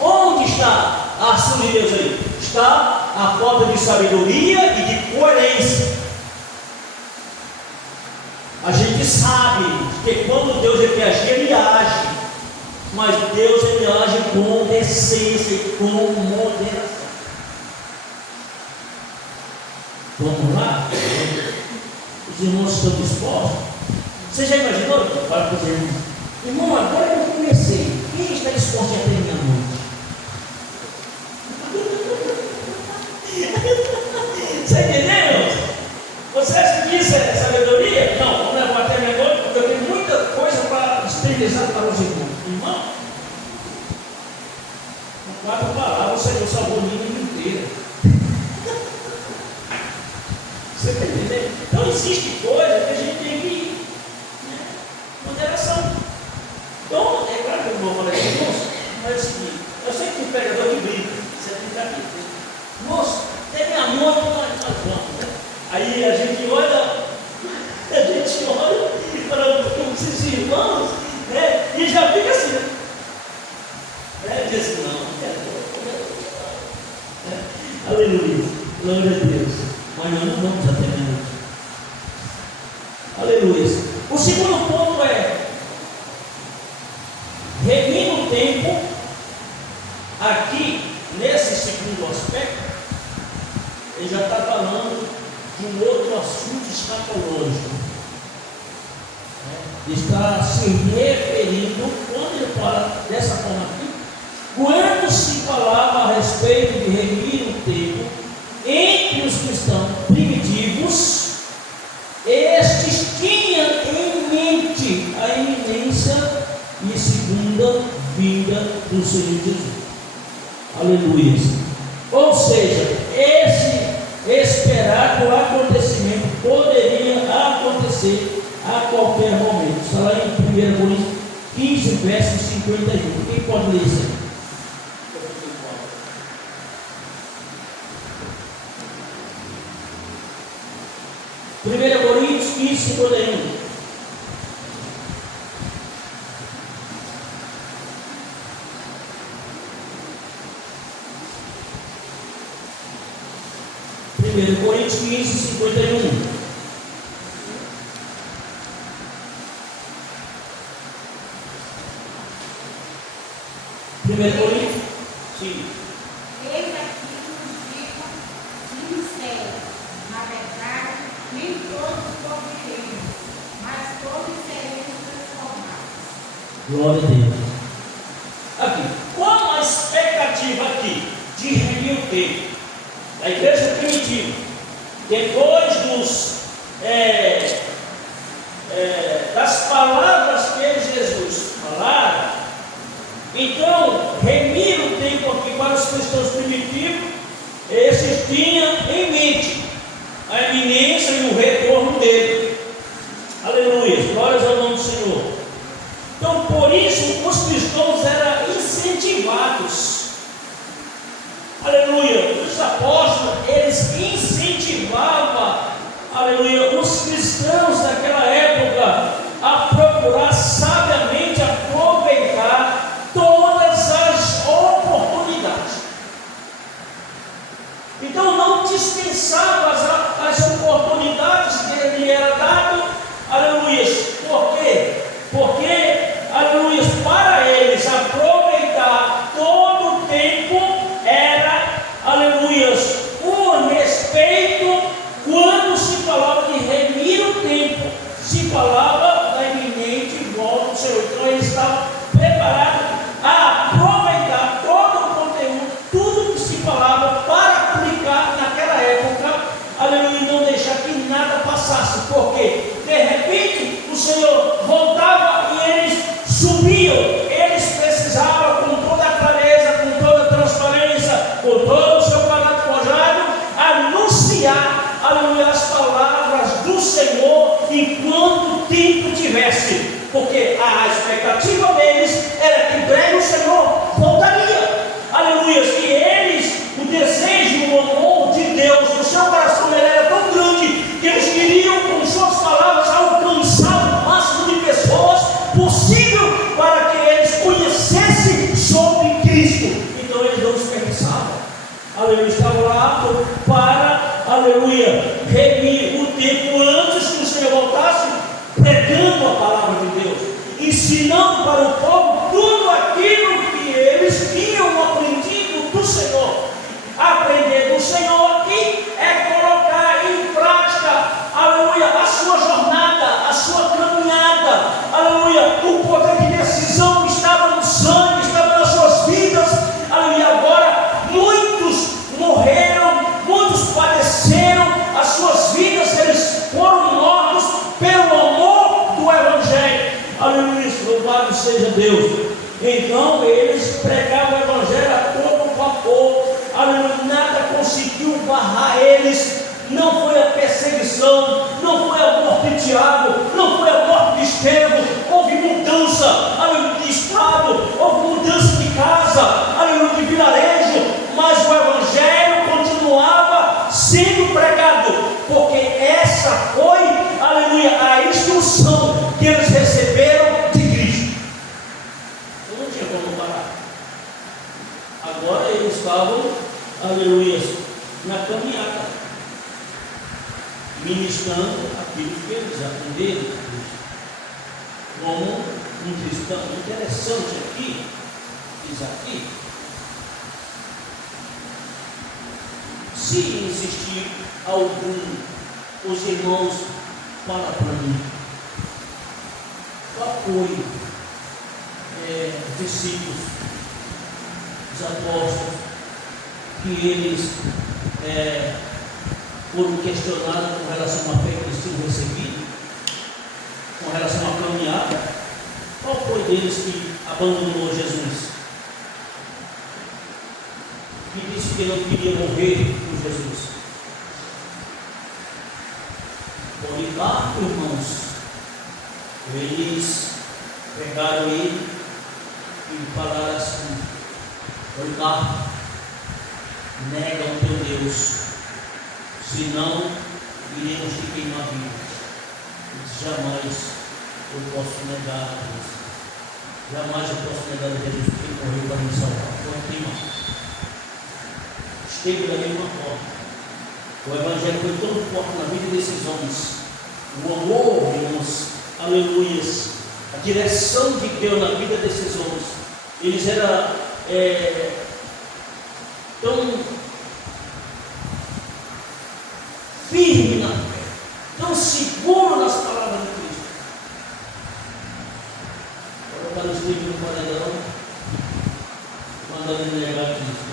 Onde está a ação de Deus aí? Está a falta de sabedoria e de coerência. A gente sabe que quando Deus ele quer agir, ele age. Mas Deus ele age com decência e com moderação. Vamos lá? Os irmãos estão dispostos? Você já imaginou? Fala para os irmãos. Irmão, agora que eu comecei, quem está disposto a ter meia-noite? Você entendeu? Você acha que isso é sabedoria? Não, vamos levar até meia-noite, porque eu tenho muita coisa para disponibilizar para os irmãos. Irmão, com 4 palavras você salvou o mundo inteiro. Você está entendendo? Então existe coisa que a gente tem que ir, né? Moderação. Então, é claro que eu vou falar isso, moço, mas é o seguinte, eu sei que tem pregador que brinca, você brinca aqui. Moço, tem meia-noite, nós vamos, né? Aí a gente olha para os irmãos, né? E já fica assim, né? Diz assim, não quero. Aleluia, glória a Deus. Mas nós não vamos até meia-noite. Aleluia. O segundo ponto é remir o tempo. Aqui, nesse segundo aspecto, ele já está falando de um outro assunto escatológico. Ele está se referindo, quando ele fala dessa forma aqui, quando se falava a respeito de remir o tempo entre os cristãos primitivos, estes tinham em mente a iminência e segunda vinda do Senhor Jesus. Aleluia. Ou seja, esse esperar que o acontecimento poderia acontecer a qualquer momento. Está lá em 1 Coríntios 15, verso 51. Quem pode ler isso aí? 1 Coríntios 15, 51. Coríntios 15, 51. Primeiro Coríntios? Sim. Eis aqui nos digo sincero, na verdade, nem todos ouviremos, mas todos seremos transformados. Glória a Deus. Aqui, qual a expectativa aqui de remir o tempo? A igreja primitiva, depois das palavras que Jesus falaram, então, remir o tempo aqui para os cristãos primitivos, esses tinham em mente a iminência e o retorno dele. Aleluia, glórias ao nome do Senhor. aleluia, os cristãos daquela época a procurar sabiamente aproveitar todas as oportunidades. Então não dispensava as oportunidades que lhe era dado, aleluia. Por quê? Porque, aleluia, para eles aproveitar todo o tempo era, aleluia, o respeito. Quando se falava de remir o tempo, se falava da iminente volta do Senhor. Então eles estavam preparados a aproveitar todo o conteúdo, tudo que se falava, para aplicar naquela época, aleluia, e não deixar que nada passasse. Porque de repente o Senhor voltava e eles subiam. Eles precisavam, com toda a clareza, com toda a transparência, com todo o seu caráter forjado, anunciar, aleluia, as palavras do Senhor enquanto tempo tivesse. Porque a expectativa deles era que breve o Senhor voltaria, aleluia. E eles, o desejo, o amor de Deus no seu coração, ele era tão grande que eles queriam, com suas palavras, alcançar o máximo de pessoas possível para que eles conhecessem sobre Cristo. Então eles não desperdiçavam, aleluia, estavam lá para, aleluia, remir o tempo antes que o Senhor voltasse, pregando a palavra de Deus, ensinando para o povo tudo aquilo que eles tinham aprendido do Senhor. Aprender do Senhor e colocar em prática, aleluia, a sua jornada, a sua caminhada, aleluia. O poder de decisão estava no sangue, estava nas suas vidas, aleluia. Agora muitos morreram, muitos padeceram, as suas vidas, eles foram mortos pelo amor do Evangelho, aleluia. Louvado seja Deus. Então eles pregavam o Evangelho a todo vapor, aleluia. Nada conseguiu barrar eles. Não foi a perseguição, não foi a morte de Tiago, não foi a morte de Estevão. Houve mudança, aleluia, de estado, houve mudança de casa, aleluia, de vilarejo, mas o Evangelho continuava sendo pregado, porque essa foi, aleluia, a instrução que eles receberam de Cristo. Eu não tinha como parar. Agora eles estavam, aleluia, na caminhada, ministrando aquilo que eles aprenderam de Cristo. Como um cristão, interessante aqui, diz aqui, se existir algum, os irmãos falam para mim, qual foi discípulos, os apóstolos, que eles foram questionados com relação à fé que eles tinham recebido, com relação à caminhada? Qual foi deles que abandonou Jesus? Que disse que não queria morrer por Jesus? Policarpo, irmãos, eles pegaram ele e falaram assim: Policarpo, nega o teu Deus, senão iremos te queimar vivos. Jamais eu posso negar a Deus, jamais eu posso negar a Jesus que morreu para me salvar. Não tem mais. Esteve da mesma forma. O Evangelho foi tão forte na vida desses homens, o amor, irmãos, aleluias, a direção de Deus na vida desses homens, eles eram tão firmes na fé, tão seguros nas palavras de Cristo. Agora está no escrito no paredão, mandando ele negar Cristo.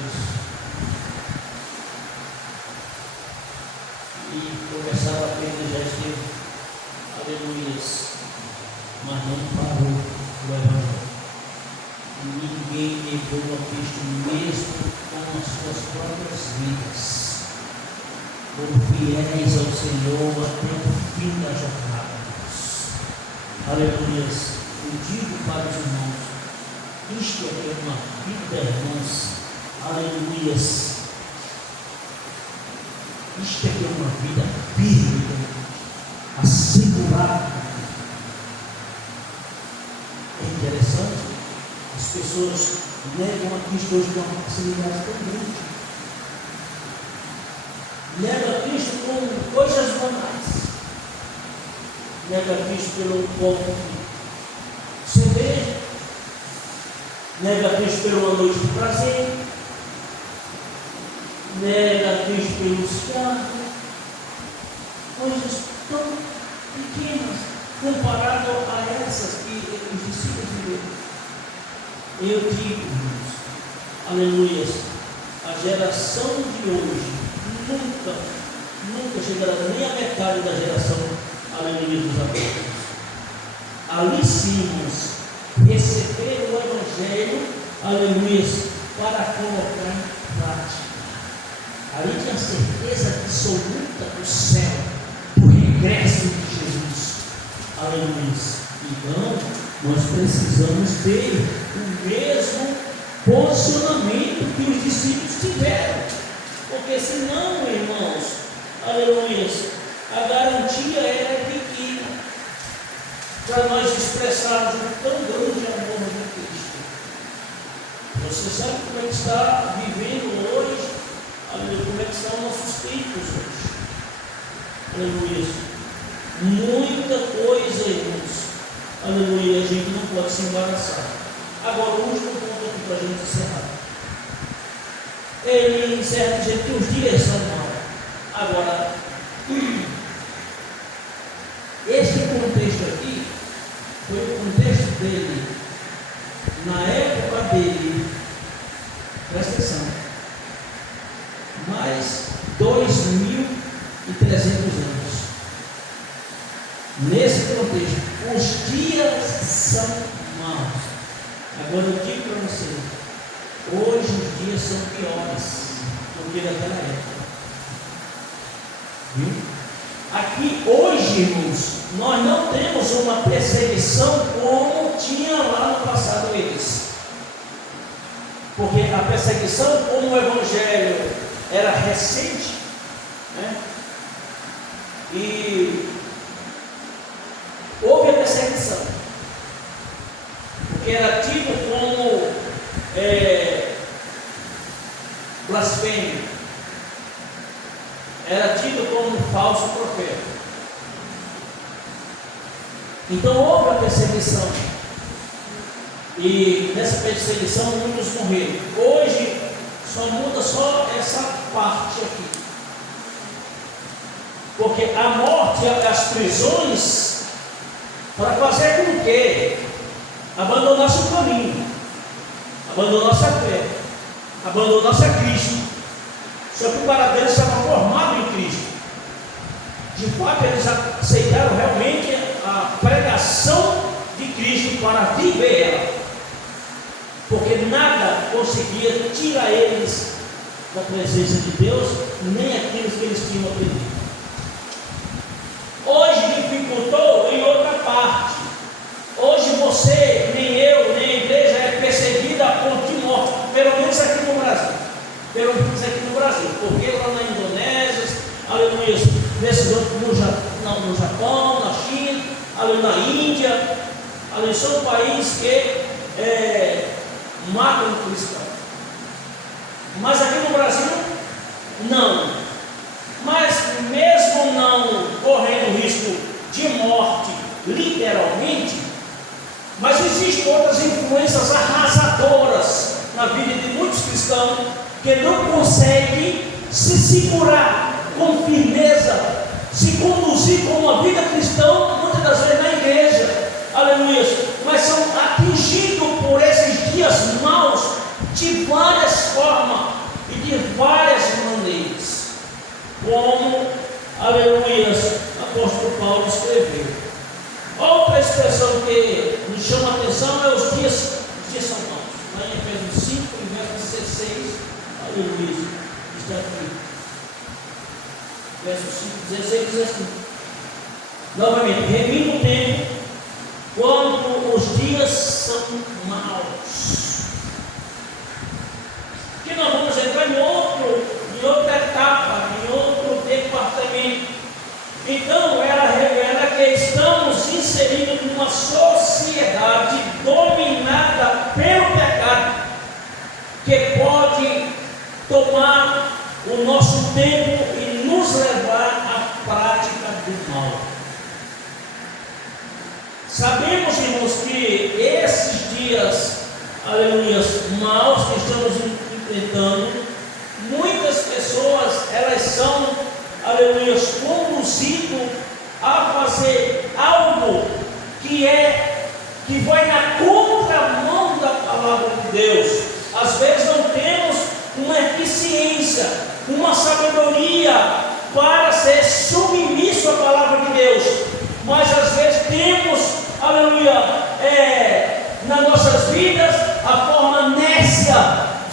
E começava a crer que já esteve, aleluias, mas não parou o Evangelho. Ninguém negou a Cristo mesmo com as suas próprias vidas. Foram fiéis ao Senhor até o fim da jornada. Aleluias. Eu digo para os irmãos, isto é uma vida, irmãos, aleluias. Isto é uma vida bíblica. pessoas negam a Cristo hoje com uma facilidade tão grande. Negam a Cristo com coisas banais. Negam a Cristo pelo copo de cerveja. Negam a Cristo por uma noite de prazer. Negam a Cristo pelo cigarro. Coisas tão pequenas comparado a essas que os discípulos viveram. Eu digo, irmãos, aleluia, a geração de hoje nunca chegará nem a metade da geração, aleluia, dos apóstolos. Ali sim, irmãos, receber o Evangelho, aleluia, para colocar em prática. Ali tinha certeza absoluta do céu, do regresso de Jesus, aleluia. Então, nós precisamos ter o mesmo posicionamento que os discípulos tiveram, porque senão, irmãos, aleluia, a garantia era pequena para nós expressarmos um tão grande amor de Cristo. Você sabe como é que está vivendo hoje, aleluia, como é que estão nossos tempos hoje, aleluia, muita coisa, irmãos, aleluia, a gente não pode se embaraçar. Agora, o último ponto aqui para a gente encerrar. Ele encerra dizendo que os dias são maus. Agora, este contexto aqui foi o contexto dele, na época dele, presta atenção, mais 2.300 anos. Nesse contexto, os dias são maus. Agora eu digo para você, hoje os dias são piores do que naquela época. Viu? Aqui hoje, irmãos, nós não temos uma perseguição como tinha lá no passado eles. Porque a perseguição, como o Evangelho era recente, né? E houve a perseguição, porque era tido como blasfêmia, era tido como falso profeta. Então houve a perseguição, e nessa perseguição muitos morreram. Hoje só muda só essa parte aqui, porque a morte e as prisões para fazer com que abandonasse o caminho, abandonasse a fé, abandonasse a Cristo. Só que o coração deles estava formado em Cristo. De fato, eles aceitaram realmente a pregação de Cristo para viver ela, porque nada conseguia tirar eles da presença de Deus, nem aqueles que eles tinham aprendido. Hoje dificultou em outra parte. Hoje você, nem eu, nem a igreja é perseguida a ponto de morte, pelo menos aqui no Brasil. Pelo menos aqui no Brasil, porque lá na Indonésia, aleluia, no Japão, na China, aleluia, na Índia, aleluia, são países que matam o cristão. Mas aqui no Brasil, não. Mas mesmo não correndo risco de morte, literalmente, mas existem outras influências arrasadoras na vida de muitos cristãos que não conseguem se segurar com firmeza, se conduzir com uma vida cristã, muitas das vezes na igreja, aleluia, mas são atingidos por esses dias maus de várias formas e de várias maneiras. Como, aleluia, o apóstolo Paulo escreveu. Outra expressão que nos chama a atenção é os dias são maus. Lá em Efésios 5, verso 16, aleluia, está aqui. Verso 5, 16 diz assim: novamente, remendo o tempo, quando os dias são maus. Que nós vamos entrar em outra etapa, em outro departamento. Então, ela revela que estamos inseridos numa sociedade dominada pelo pecado. o nosso tempo e nos levar à prática do mal. Sabemos, irmãos, que esses dias, aleluia, maus que estamos enfrentando, muitas pessoas, elas são, aleluia, conduzidas a fazer algo que vai na contramão da palavra de Deus. Às vezes não temos uma eficiência, uma sabedoria para ser submisso à palavra de Deus, mas às vezes temos, aleluia, nas nossas vidas a forma nécia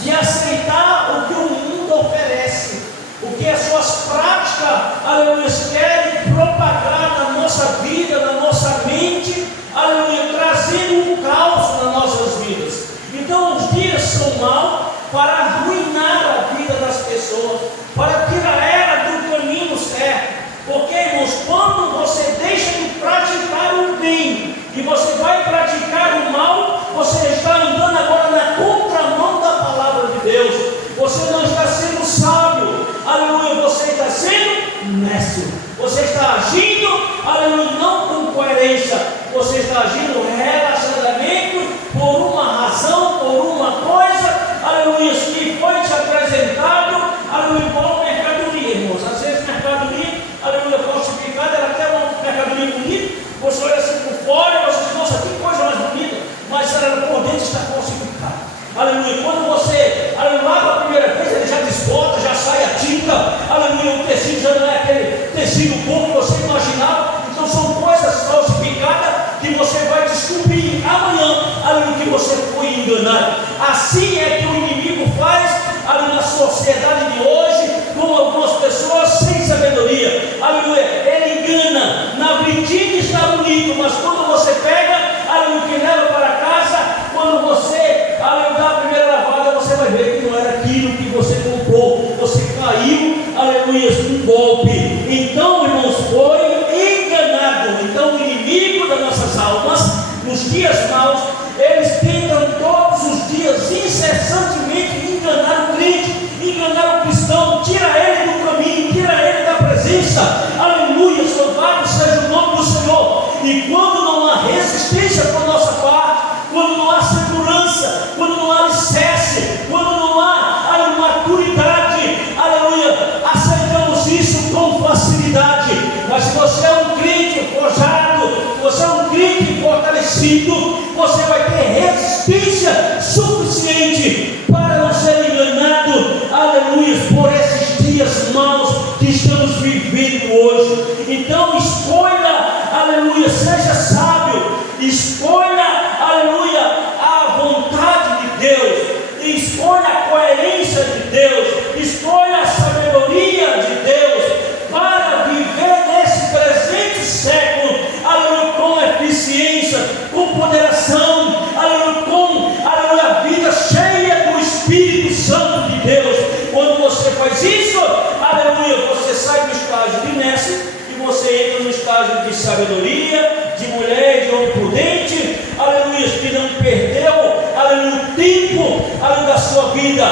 de aceitar o que o mundo oferece, o que as suas práticas, aleluia, querem propagar na nossa vida, na nossa mente, aleluia, trazendo um caos nas nossas vidas. Então os dias são maus para arruinar a vida das pessoas, para tirar ela do caminho certo. Porque, irmãos, quando você deixa de praticar o bem e você vai praticar o mal, você está andando agora na contramão da palavra de Deus. Você não está sendo sábio, aleluia, você está sendo nécio. Você está agindo, aleluia, não com coerência, você está agindo relaxadamente por uma razão, por uma coisa, aleluia, que foi te apresentado, aleluia, como mercadoria, irmãos. Às vezes mercadoria, aleluia, falsificada, era até uma mercadoria bonita, você olha assim por fora e você diz, nossa, que coisa mais bonita, mas ela por dentro está falsificada. Aleluia, quando você, aleluia, lava a primeira vez, ele já desbota, já sai a tinta, aleluia, o tecido já não é aquele tecido bom que você imaginava. Então são coisas falsificadas que você vai descobrir amanhã, aleluia, que você foi enganado. Assim é que o inimigo faz, aleluia, na sociedade de hoje, com algumas pessoas sem sabedoria, aleluia, ele engana, na vitrine está bonito, mas quando você pega, aleluia, que leva para casa, quando você, aleluia, dá a primeira lavada, você vai ver que não era aquilo que você comprou, você caiu, aleluia, um golpe. Então, irmãos, foi enganado. Então o inimigo das nossas almas, nos dias maus, eles tentam todos os dias, incessantemente, enganar o crente, enganar o cristão, tira ele do caminho, tira ele da presença, aleluia, louvado seja o nome do Senhor. E quando não há resistência por nossa parte, quando não há segurança, quando não há alicerce, quando não há, aleluia, maturidade, aleluia, aceitamos isso com facilidade. Mas se você é um crente forjado, você é um crente fortalecido, você vai ter resistência suficiente para não ser enganado, aleluia, por esses dias maus que estamos vivendo hoje. Então escolha, aleluia, seja sábio, escolha, aleluia, a vontade de Deus, escolha a coerência de Deus, escolha a sabedoria de Deus para viver nesse presente século, aleluia, com eficiência, com ponderação, aleluia, com, aleluia, a vida cheia do Espírito Santo de Deus. Quando você faz isso, aleluia, você sai do estágio de mestre e você entra no estágio de sabedoria, de mulher, de homem prudente, aleluia, que não perdeu, aleluia, o tempo, aleluia, da sua vida,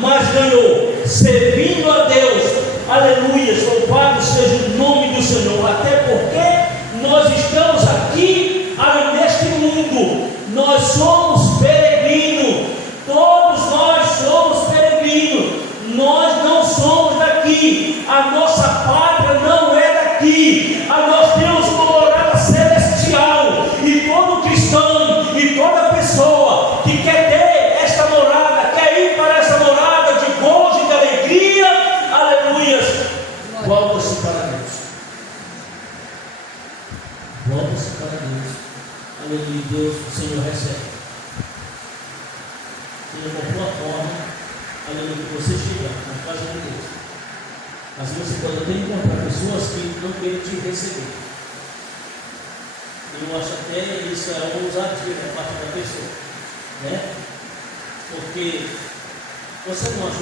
mas ganhou, servindo a Deus, aleluia, louvado seja o nome do Senhor. Até porque nós estamos aqui, aleluia, neste mundo, nós somos peregrinos, todos nós somos peregrinos, nós não somos daqui, a nossa pátria não é daqui, nós temos uma morada celestial, e todo cristão e toda pessoa que quer ter esta morada, quer ir para essa morada de gozo e de alegria, aleluia, volta-se para Deus, volta-se para Deus, aleluia, Deus, o Senhor recebe. Seja qual for a forma, aleluia, que você chegar na casa de Deus, mas você pode até encontrar pessoas que não querem te receber. Eu acho até isso é uma ousadia da parte da pessoa, né? Porque você não acha